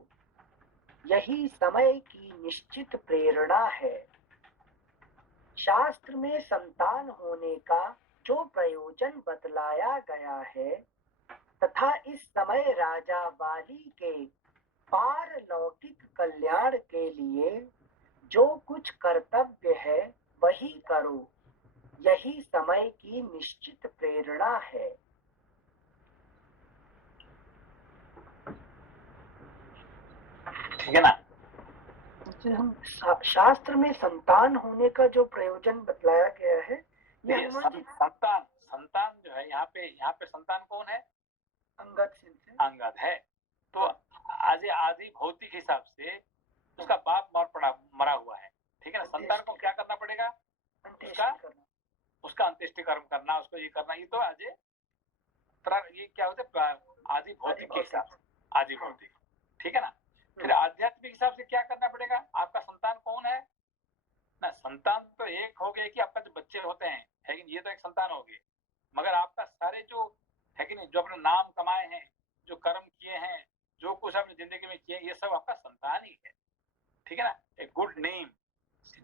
यही समय की निश्चित प्रेरणा है। शास्त्र में संतान होने का जो प्रयोजन बतलाया गया है तथा इस समय राजा वाली के पारलौकिक कल्याण के लिए जो कुछ कर्तव्य है वही करो, यही समय की निश्चित प्रेरणा है। ठीक है ना। हम शास्त्र में संतान होने का जो प्रयोजन बतलाया गया है, ये संतान जो है यहाँ पे संतान कौन है, अंगद है। तो आदि भौतिक हिसाब से उसका बाप मरा हुआ है, ठीक है ना। संतान को क्या करना पड़ेगा, उसका अंत्येष्टि कर्म करना, उसको ये करना। ये तो ये क्या होता है, आदि भौतिक के हिसाब से, आदि भौतिक, ठीक है ना। फिर आध्यात्मिक हिसाब से क्या करना पड़ेगा, आपका संतान कौन है ना। संतान तो एक हो गए कि आपका जो बच्चे होते हैं, है कि ये तो एक संतान हो गए, मगर आपका सारे जो है कि नहीं, जो अपने नाम कमाए हैं, जो कर्म किए हैं, जो कुछ आपने जिंदगी में किए, ये सब आपका संतान ही है, ठीक है ना। एक गुड नेम,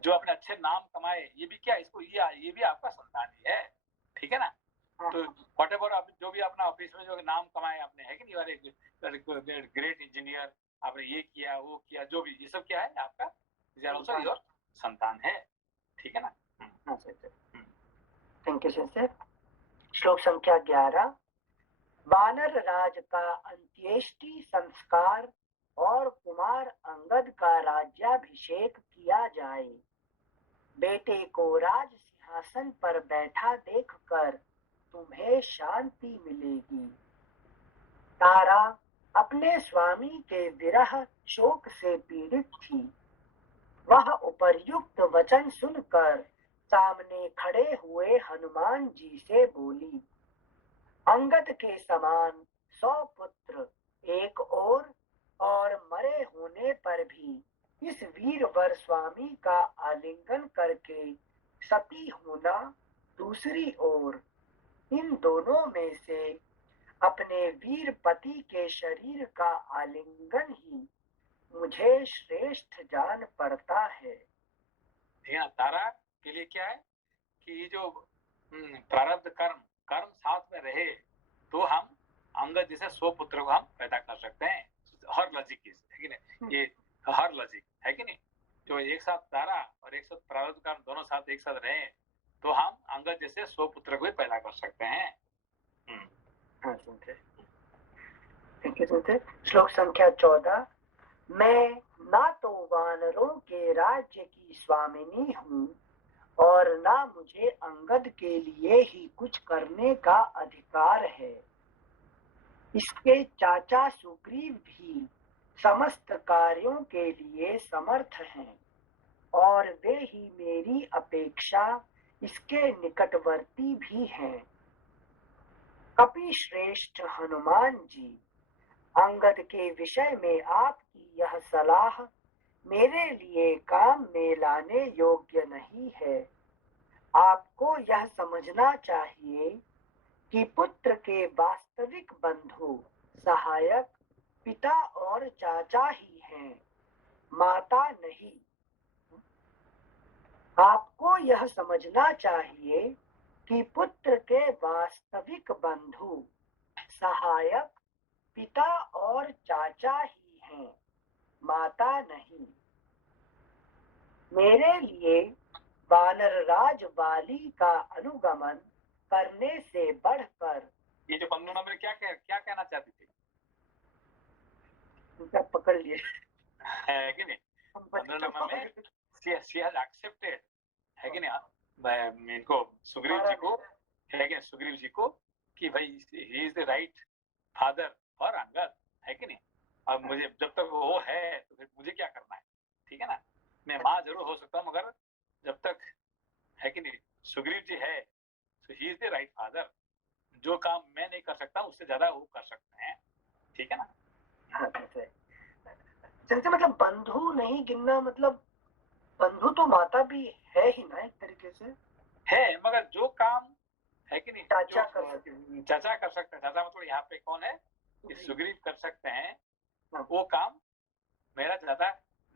जो अपने अच्छे नाम कमाए, ये भी क्या, इसको ये भी आपका संतान ही है, ठीक है ना। तो व्हाटएवर आप जो भी अपना ऑफिस में जो नाम कमाए आपने, है कि नहीं, ग्रेट इंजीनियर, आपने ये किया वो किया, जो भी, ये सब क्या है आपका, ऑल्सो योर संतान है, ठीक है ना। Thank you sir. श्लोक संख्या 11। वानर राज का अंत्येष्टि संस्कार और कुमार अंगद का राज्याभिषेक किया जाए। बेटे को राज सिंहासन पर बैठा देखकर तुम्हें शांति मिलेगी। तारा अपने स्वामी के विरह शोक से पीड़ित थी। वह उपर्युक्त वचन सुनकर सामने खड़े हुए हनुमान जी से बोली, अंगद के समान 100 पुत्र एक और मरे होने पर भी इस वीरवर स्वामी का आलिंगन करके सती होना दूसरी ओर, इन दोनों में से अपने वीर पति के शरीर का आलिंगन ही मुझे श्रेष्ठ जान पड़ता है। यहाँ तारा के लिए क्या है कि ये जो प्रारब्ध कर्म साथ में रहे तो हम अंगद जैसे 100 पुत्र को हम पैदा कर सकते हैं। हर लॉजिक है कि नहीं, ये हर लॉजिक है कि नहीं। जो एक साथ तारा और एक साथ प्रारब्ध कर्म दोनों साथ एक साथ रहे तो हम अंगद जैसे 100 पुत्र को भी पैदा कर सकते हैं। श्लोक संख्या 14। मैं ना तो वानरों के राज्य की स्वामिनी हूँ और ना मुझे अंगद के लिए ही कुछ करने का अधिकार है। इसके चाचा सुग्रीव भी समस्त कार्यों के लिए समर्थ हैं और वे ही मेरी अपेक्षा इसके निकटवर्ती भी हैं। कपि श्रेष्ठ हनुमान जी, अंगद के विषय में आपकी यह सलाह मेरे लिए काम में लाने योग्य नहीं है। आपको यह समझना चाहिए कि पुत्र के वास्तविक बंधु सहायक पिता और चाचा ही हैं, माता नहीं। आपको यह समझना चाहिए कि पुत्र के वास्तविक बंधु सहायक पिता और चाचा ही हैं, माता नहीं। मेरे लिए वानरराज वाली का अनुगमन करने से बढ़कर, ये जो बंधु नंबर क्या कहना चाहती थी, पकड़ लिए है कि नहीं। बंधु नंबर में she has accepted है कि नहीं, इनको सुग्रीव जी को है कि सुग्रीव जी को कि भाई he is the right father for Angad है कि नहीं। अब मुझे जब तक वो है तो फिर मुझे क्या करना है, ठीक है ना। मैं माँ जरूर हो सकता हूँ मगर जब तक है कि नहीं सुग्रीव जी है तो ही इज द राइट फादर। जो काम मैं नहीं कर सकता उससे ज्यादा वो कर सकते हैं, ठीक है ना। मतलब बंधु नहीं गिनना, मतलब बंधु तो माता भी है ही ना, एक तरीके से है, मगर जो काम है कि नहीं चाचा कर सकते हैं। चाचा मतलब यहाँ पे कौन है, सुग्रीव कर सकते हैं। वो काम मेरा ज्यादा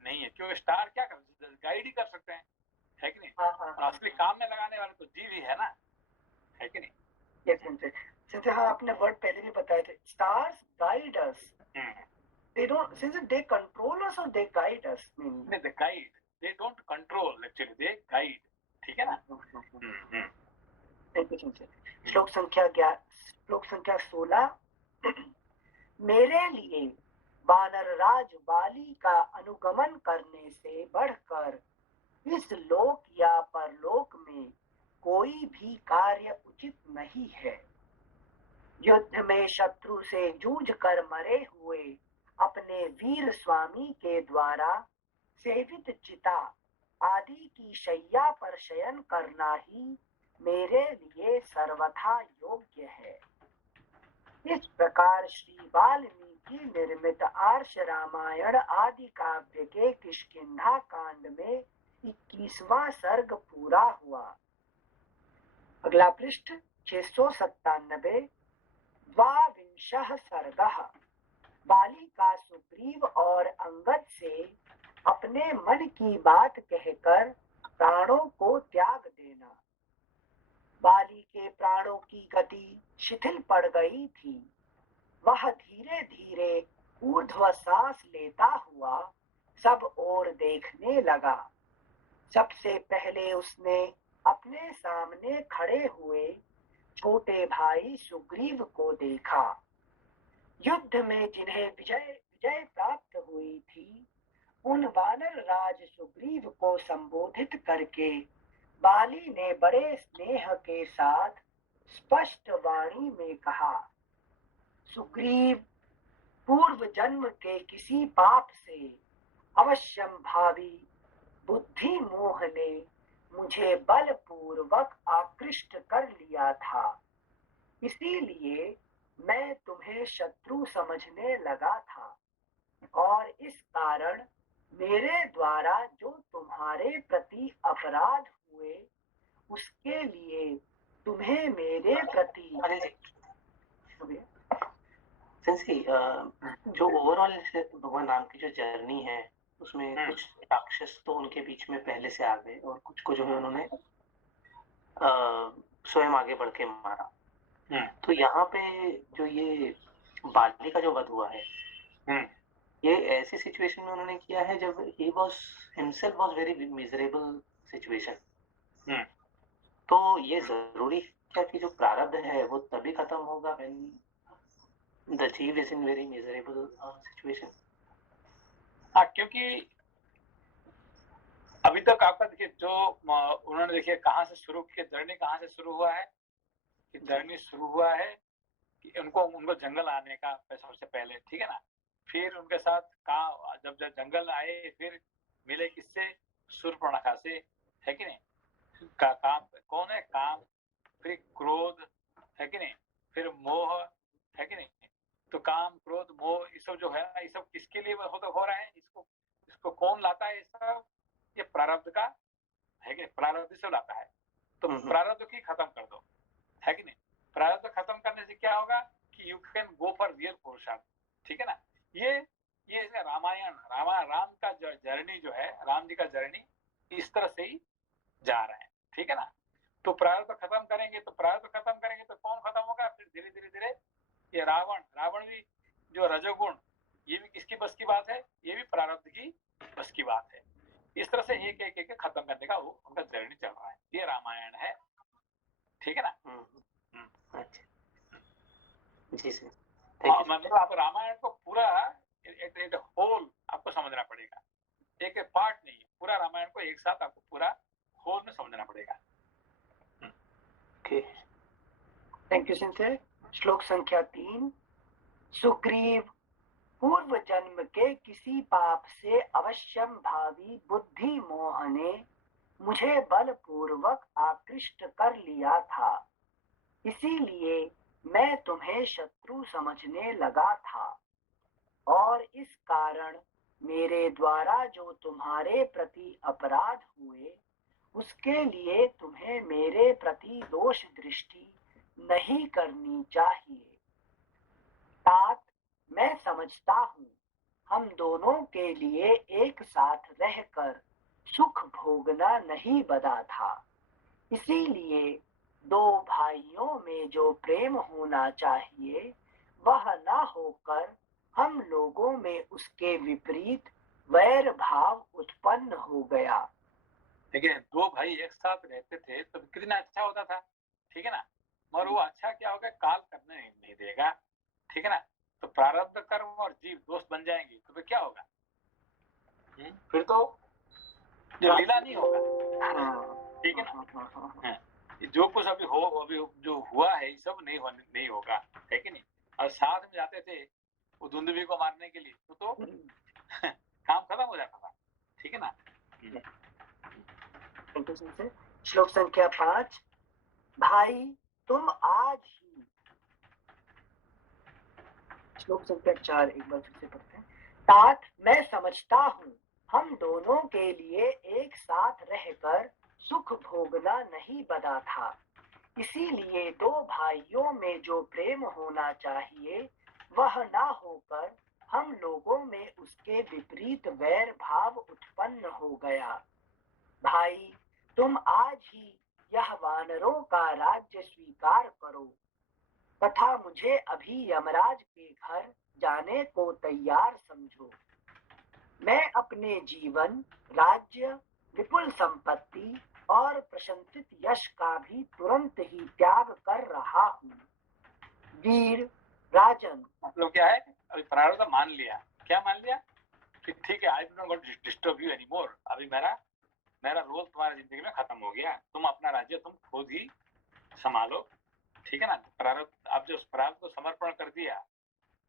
नहीं है, क्योंकि स्टार क्या कर गाइड ही कर सकते हैं है कि नहीं। और असली काम में लगाने वाले तो जीव ही है ना, है कि नहीं। हाँ, आपने वर्ड पहले भी बताए थे, stars guide us. They don't, since they control us or they guide us? They guide. They don't control, actually they guide, ठीक है ना। श्लोक संख्या 16। मेरे लिए वानरराज वाली का अनुगमन करने से बढ़कर इस लोक या परलोक में कोई भी कार्य उचित नहीं है। युद्ध में शत्रु से जूझ कर मरे हुए अपने वीर स्वामी के द्वारा सेवित चिता आदि की शैया पर शयन करना ही मेरे लिए सर्वथा योग्य है। इस प्रकार श्री वाल्मीकि निर्मित आर्ष रामायण आदि काव्य के किष्किंधा कांड में 21वां सर्ग पूरा हुआ। अगला पृष्ठ 697। द्वाविंशः सर्गः। बाली का सुग्रीव और अंगद से अपने मन की बात कहकर प्राणों को त्याग देना। बाली के प्राणों की गति शिथिल पड़ गई थी। वह धीरे धीरे ऊर्ध्व सांस लेता हुआ सब ओर देखने लगा। सबसे पहले उसने अपने सामने खड़े हुए छोटे भाई सुग्रीव को देखा। युद्ध में जिन्हें विजय प्राप्त हुई थी, उन वानर राज सुग्रीव को संबोधित करके बाली ने बड़े स्नेह के साथ स्पष्ट वाणी में कहा, सुग्रीव, पूर्व जन्म के किसी पाप से अवश्यम भावी बुद्धि मोह ने मुझे बलपूर्वक आकृष्ट कर लिया था। इसीलिए मैं तुम्हें शत्रु समझने लगा था, और इस कारण मेरे द्वारा जो तुम्हारे प्रति अपराध हुए, उसके लिए तुम्हें मेरे प्रति जो ओवरऑल भगवान राम की जो जर्नी है उसमें कुछ राक्षस तो उनके बीच में पहले से आ गए और कुछ को जो है उन्होंने स्वयं आगे बढ़ के मारा। तो यहाँ पे जो ये बाली का जो वध हुआ है, ये ऐसी सिचुएशन में उन्होंने किया है जब he was himself was very miserable situation। तो ये जरूरी है कि जो प्रारब्ध है वो तभी खत्म होगा when the जीव is in very miserable situation। हाँ, क्योंकि अभी तक आपका देखिए जो उन्होंने देखिए कहाँ से शुरू किया, जर्नी कहाँ से शुरू हुआ है कि जर्नी शुरू हुआ है कि उनको जंगल आने का सबसे पहले, ठीक है ना। फिर उनके साथ कहाँ जब जंगल आए फिर मिले किससे, शूर्पणखा से, है कि नहीं। काम कौन है, काम, फिर क्रोध, है कि नहीं, फिर मोह, है कि नहीं। तो काम क्रोध मोह ये सब जो है ये सब किसके लिए हो रहा है, इसको कौन लाता है, ये सब ये प्रारब्ध का, है कि नहीं, प्रारब्ध से लाता है। तो प्रारब्ध की खत्म कर दो, है कि नहीं। प्रारब्ध खत्म करने से क्या होगा कि you can go for real पुरुषार्थ, ठीक है ना। ये रामायण राम का जर्नी जो है, राम जी का जर्नी इस तरह से ही जा रहा है, ठीक है ना। तो प्रारब्ध खत्म करेंगे तो कौन खत्म होगा, फिर धीरे धीरे ये रावण भी जो रजोगुण, ये भी किसकी बस की बात है, ये भी प्रारब्ध की बस की बात है। इस तरह से एक एक खत्म करने का वो उनका जर्नी चल रहा है, ये रामायण है, ठीक है ना। जी सर, मतलब आप रामायण को पूरा एक होल आपको समझना पड़ेगा, एक पार्ट नहीं, पूरा रामायण को एक साथ आपको पूरा होल में समझना पड़ेगा। थैंक यू सिंथर। श्लोक संख्या 3। सुग्रीव, पूर्व जन्म के किसी पाप से अवश्यम भावी बुद्धि मोह ने मुझे बलपूर्वक आकृष्ट कर लिया था, इसीलिए मैं तुम्हें शत्रु समझने लगा था, और इस कारण मेरे द्वारा जो तुम्हारे प्रति अपराध हुए, उसके लिए तुम्हें मेरे प्रति दोष दृष्टि नहीं करनी चाहिए। तात, मैं समझता हूँ हम दोनों के लिए एक साथ रहकर सुख भोगना नहीं बदा था, इसीलिए दो भाइयों में जो प्रेम होना चाहिए वह न होकर हम लोगों में उसके विपरीत वैर भाव उत्पन्न हो गया। देखिए दो भाई एक साथ रहते थे तो कितना अच्छा होता था, ठीक है ना। मगर वो अच्छा क्या होगा, काल करने नहीं देगा, ठीक है ना। तो प्रारब्ध कर्म और जीव दोस्त बन जाएंगे तो फिर क्या होगा, फिर तो जो लीला नहीं होगा, ठीक है ना। जो कुछ अभी जो हुआ है सब नहीं होगा, है कि नहीं। और साथ में जाते थे वो धुंधवी को मारने के लिए तो काम खत्म हो जाता था, ठीक है ना। श्लोक संख्या 5। भाई तुम आज ही, श्लोक संख्या 4 एक बार फिर से पढ़ते हैं। तात, मैं समझता हूँ हम दोनों के लिए एक साथ रहकर सुख भोगना नहीं बदा था, इसीलिए दो भाइयों में जो प्रेम होना चाहिए वह ना होकर हम लोगों में उसके विपरीत वैर भाव उत्पन्न हो गया। भाई तुम आज ही यह वानरों का राज्य स्वीकार करो तथा मुझे अभी यमराज के घर जाने को तैयार समझो। मैं अपने जीवन, राज्य, विपुल संपत्ति और प्रशंसित यश का भी तुरंत ही त्याग कर रहा हूँ। वीर राजन, मतलब क्या है, अभी प्रारब्ध मान लिया, क्या मान लिया कि ठीक है, I don't want to disturb you anymore, अभी मेरा रोल तुम्हारी जिंदगी में खत्म हो गया, तुम अपना राज्य तुम खुद ही संभालो, ठीक है ना। प्रारब्ध, आप जो प्रारब्ध को समर्पण कर दिया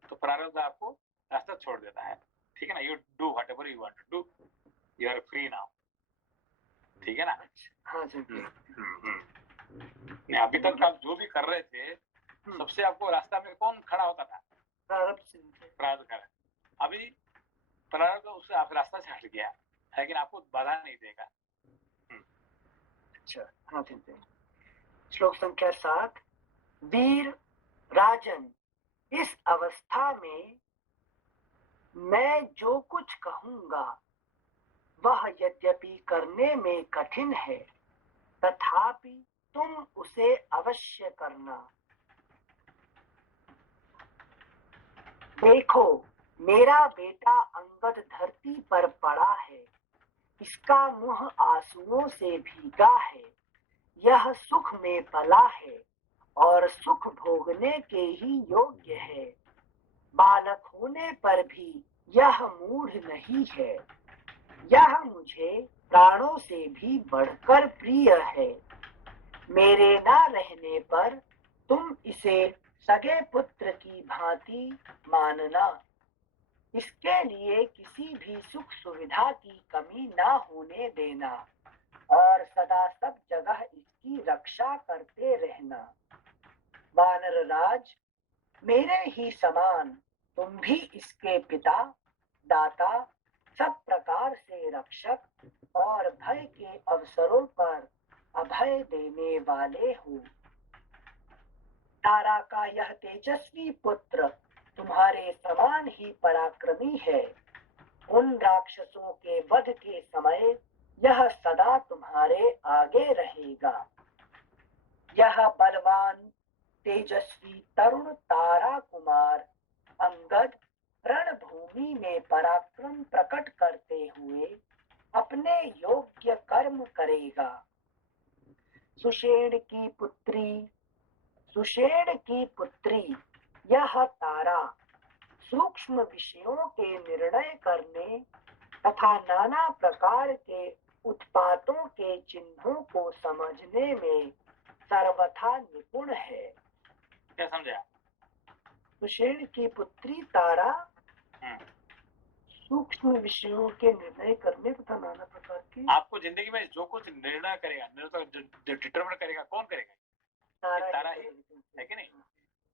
तो प्रारब्ध आपको रास्ता छोड़ देता है, ठीक है ना। You do whatever you want to do, you are free now, ठीक है ना। हाँ जी। अभी तक आप जो भी कर रहे थे, सबसे आपको रास्ता में कौन खड़ा होता था? प्रारब्ध खड़ा। अभी प्रारब्ध उससे आप रास्ता से हट गया, लेकिन आपको बाधा नहीं देगा। अच्छा, हाँ जी। श्लोक संख्या 7। वीर राजन, इस अवस्था में मैं जो कुछ कहूंगा वह यद्यपि करने में कठिन है, तथापि तुम उसे अवश्य करना। देखो, मेरा बेटा अंगद धरती पर पड़ा है, इसका मुंह आंसुओं से भीगा है, यह सुख में पला है और सुख भोगने के ही योग्य है। बालक होने पर भी यह मूढ़ नहीं है, यह मुझे प्राणों से भी बढ़कर प्रिय है। मेरे न रहने पर तुम इसे सगे पुत्र की भांति मानना। इसके लिए किसी भी सुख सुविधा की कमी न होने देना और सदा सब जगह इसकी रक्षा करते रहना। वानर राज, मेरे ही समान तुम भी इसके पिता, दाता, सब प्रकार से रक्षक और भय के अवसरों पर अभय देने वाले हो। तारा का यह तेजस्वी पुत्र तुम्हारे समान ही पराक्रमी है। उन राक्षसों के वध के समय यह सदा तुम्हारे आगे रहेगा। यह बलवान तेजस्वी तरुण तारा कुमार अंगद रणभूमि में पराक्रम प्रकट करते हुए अपने योग्य कर्म करेगा। सुषेण की पुत्री यह तारा सूक्ष्म विषयों के निर्णय करने तथा नाना प्रकार के उत्पातों के चिन्हों को समझने में सर्वथा निपुण है। क्या समझा? सुषेण की पुत्री तारा सूक्ष्म विषयों के निर्णय करने तथा नाना प्रकार की, आपको जिंदगी में जो कुछ निर्णय करेगा, जो डिटरमिन करेगा, कौन करेगा? तारा ही है कि नहीं।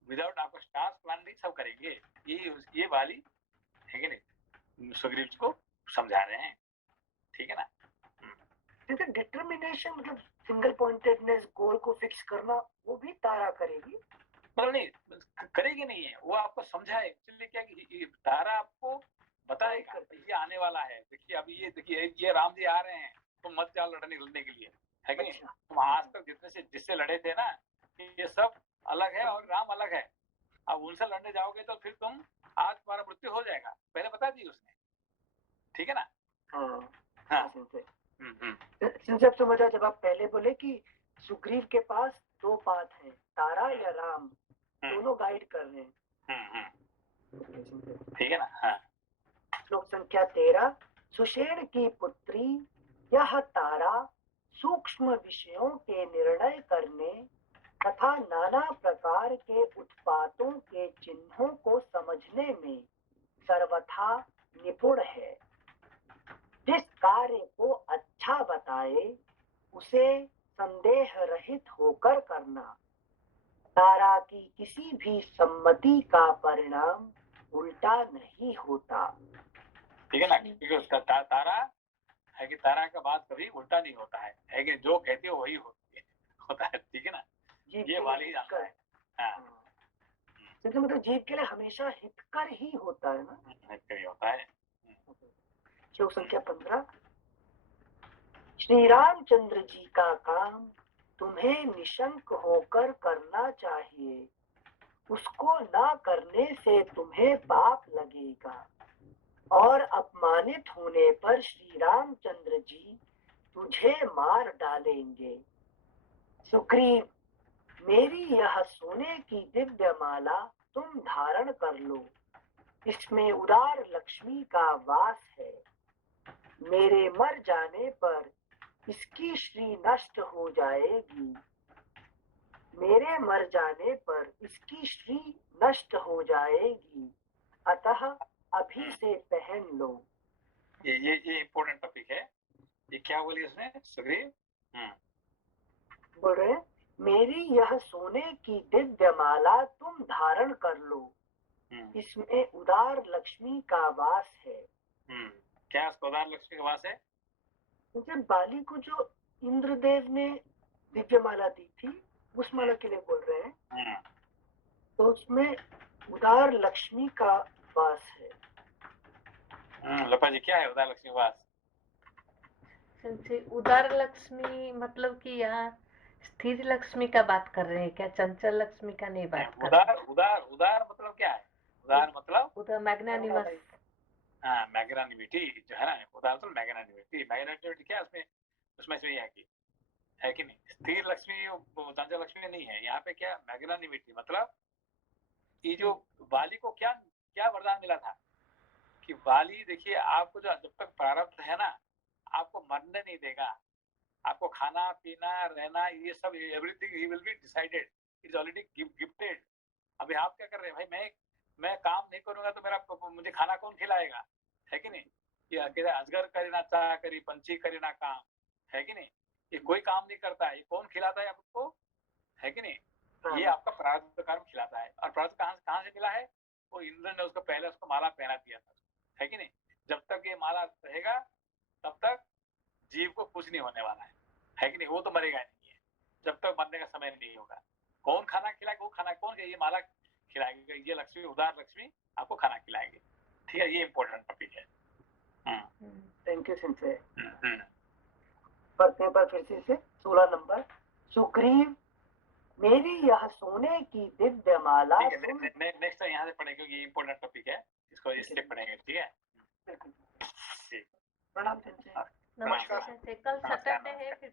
विदाउट आपको स्टार्स प्लान नहीं सब करेंगे, ये वाली है कि नहीं, सुग्रीव को समझा रहे हैं, ठीक है ना। जैसे डिटर्मिनेशन मतलब सिंगल पॉइंटेडनेस, गोल को फिक्स करना, वो भी तारा करेगी। मतलब नहीं करेगी नहीं है, वो आपको समझाए। इसलिए क्या कि तारा आपको बताएगा ये आने वाला है, देखिए अभी ये देखिए ये राम जी आ रहे हैं, तुम मत जाओ लड़ने के लिए, है कि नहीं। तुम आज तक जिससे लड़े थे ना, ये सब अलग है और राम अलग है। अब उनसे लड़ने जाओगे तो फिर तुम आज तुम्हारा मृत्यु हो जाएगा, पहले बता दी उसने, ठीक है ना। हाँ। सिंचप समझा, जब आप पहले बोले कि सुग्रीव के पास दो पाथ हैं, तारा या राम, दोनों गाइड कर रहे हैं, ठीक है ना। हाँ। श्लोक संख्या 13। सुषेण की पुत्री यह तारा सूक्ष्म विषयों के निर्णय करने तथा नाना प्रकार के उत्पातों के चिन्हों को समझने में सर्वथा निपुण है। जिस कार्य को अच्छा बताए उसे संदेह रहित होकर करना। तारा की किसी भी सम्मति का परिणाम उल्टा नहीं होता, ठीक है ना। क्योंकि उसका तारा है कि तारा का बात कभी उल्टा नहीं होता है कि जो कहती है वही होता है, ठीक है ना। ये वाली जानता है। हाँ। मतलब जीव के लिए हमेशा हितकर ही होता है ना, हितकर ही होता है। श्लोक संख्या 15। श्री रामचंद्र जी का काम तुम्हें निशंक होकर करना चाहिए, उसको ना करने से तुम्हें पाप लगेगा और अपमानित होने पर श्री रामचंद्र जी मुझे मार डालेंगे। सुग्रीव, मेरी यह सोने की दिव्य माला तुम धारण कर लो, इसमें उदार लक्ष्मी का वास है। मेरे मर जाने पर इसकी श्री नष्ट हो जाएगी। मेरे मर जाने पर इसकी श्री नष्ट हो जाएगी, अतः अभी से पहन लो। ये इम्पोर्टेंट टॉपिक है। ये क्या बोली उसने सुग्रीव? बोल रहे मेरी यह सोने की दिव्य माला तुम धारण कर लो, इसमें उदार लक्ष्मी का वास है। क्या उदार लक्ष्मी का वास है? जब बाली को जो इंद्रदेव ने दिव्य माला दी थी उस माला के लिए बोल रहे हैं, तो उसमें उदार लक्ष्मी का वास है। लपा जी, क्या है उदार लक्ष्मी वास? उदार लक्ष्मी मतलब कि यहाँ स्थिर लक्ष्मी का बात कर रहे हैं क्या? चंचल लक्ष्मी का नहीं बात कर रहे? उदार मतलब क्या है? उदार मतलब उदार मैग्नानिमस। हाँ, मैग्नानिमिटी जो है ना, उदार तो मैग्नानिमिटी क्या उसमें से है कि नहीं? स्थिर लक्ष्मी चंचल लक्ष्मी नहीं है। यहाँ पे क्या मैग्नानिमिटी मतलब ये जो वाली को क्या वरदान मिला था कि वाली देखिए आपको जब तक प्रारब्ध है ना, आपको मरने नहीं देगा। आपको खाना पीना रहना ये सब everything he will be decided, is already gifted. अभी आप क्या कर रहे हैं भाई? मैं काम नहीं करूंगा तो मुझे खाना कौन खिलाएगा? है कि नहीं? ये अजगर करे ना चाह करी, पंछी करे ना काम, है कि नहीं? ये कोई काम नहीं करता है, ये कौन खिलाता है आपको? है कि नहीं? ये आपका प्रारब्ध कर्म खिलाता है। और प्रारब्ध कहाँ से मिला है? वो इंद्र ने उसको पहले उसको माला पहना दिया था, है कि नहीं? जब तक ये माला रहेगा तब तक जीव को कुछ नहीं होने वाला है कि नहीं? वो तो मरेगा नहीं है जब तक मरने का समय नहीं होगा। कौन खाना खिलाएगा? वो खाना कौन? ये माला खिलाएगी, ये लक्ष्मी, उदार लक्ष्मी आपको खाना खिलाएगी। ठीक है, ये इम्पोर्टेंट टॉपिक है। थैंक यू सिंसे। पढ़ते पर फिर से 16 नंबर। सुग्रीव, मेरी यह सोने की दिव्य माला। नेक्स्ट यहाँ से पढ़ेंगे, ये इम्पोर्टेंट टॉपिक है, इसको इससे पढ़ेंगे। ठीक है, बिल्कुल। प्रणाम सिंसे। नमस्ते सिंसे। कल सैटरडे है, फिर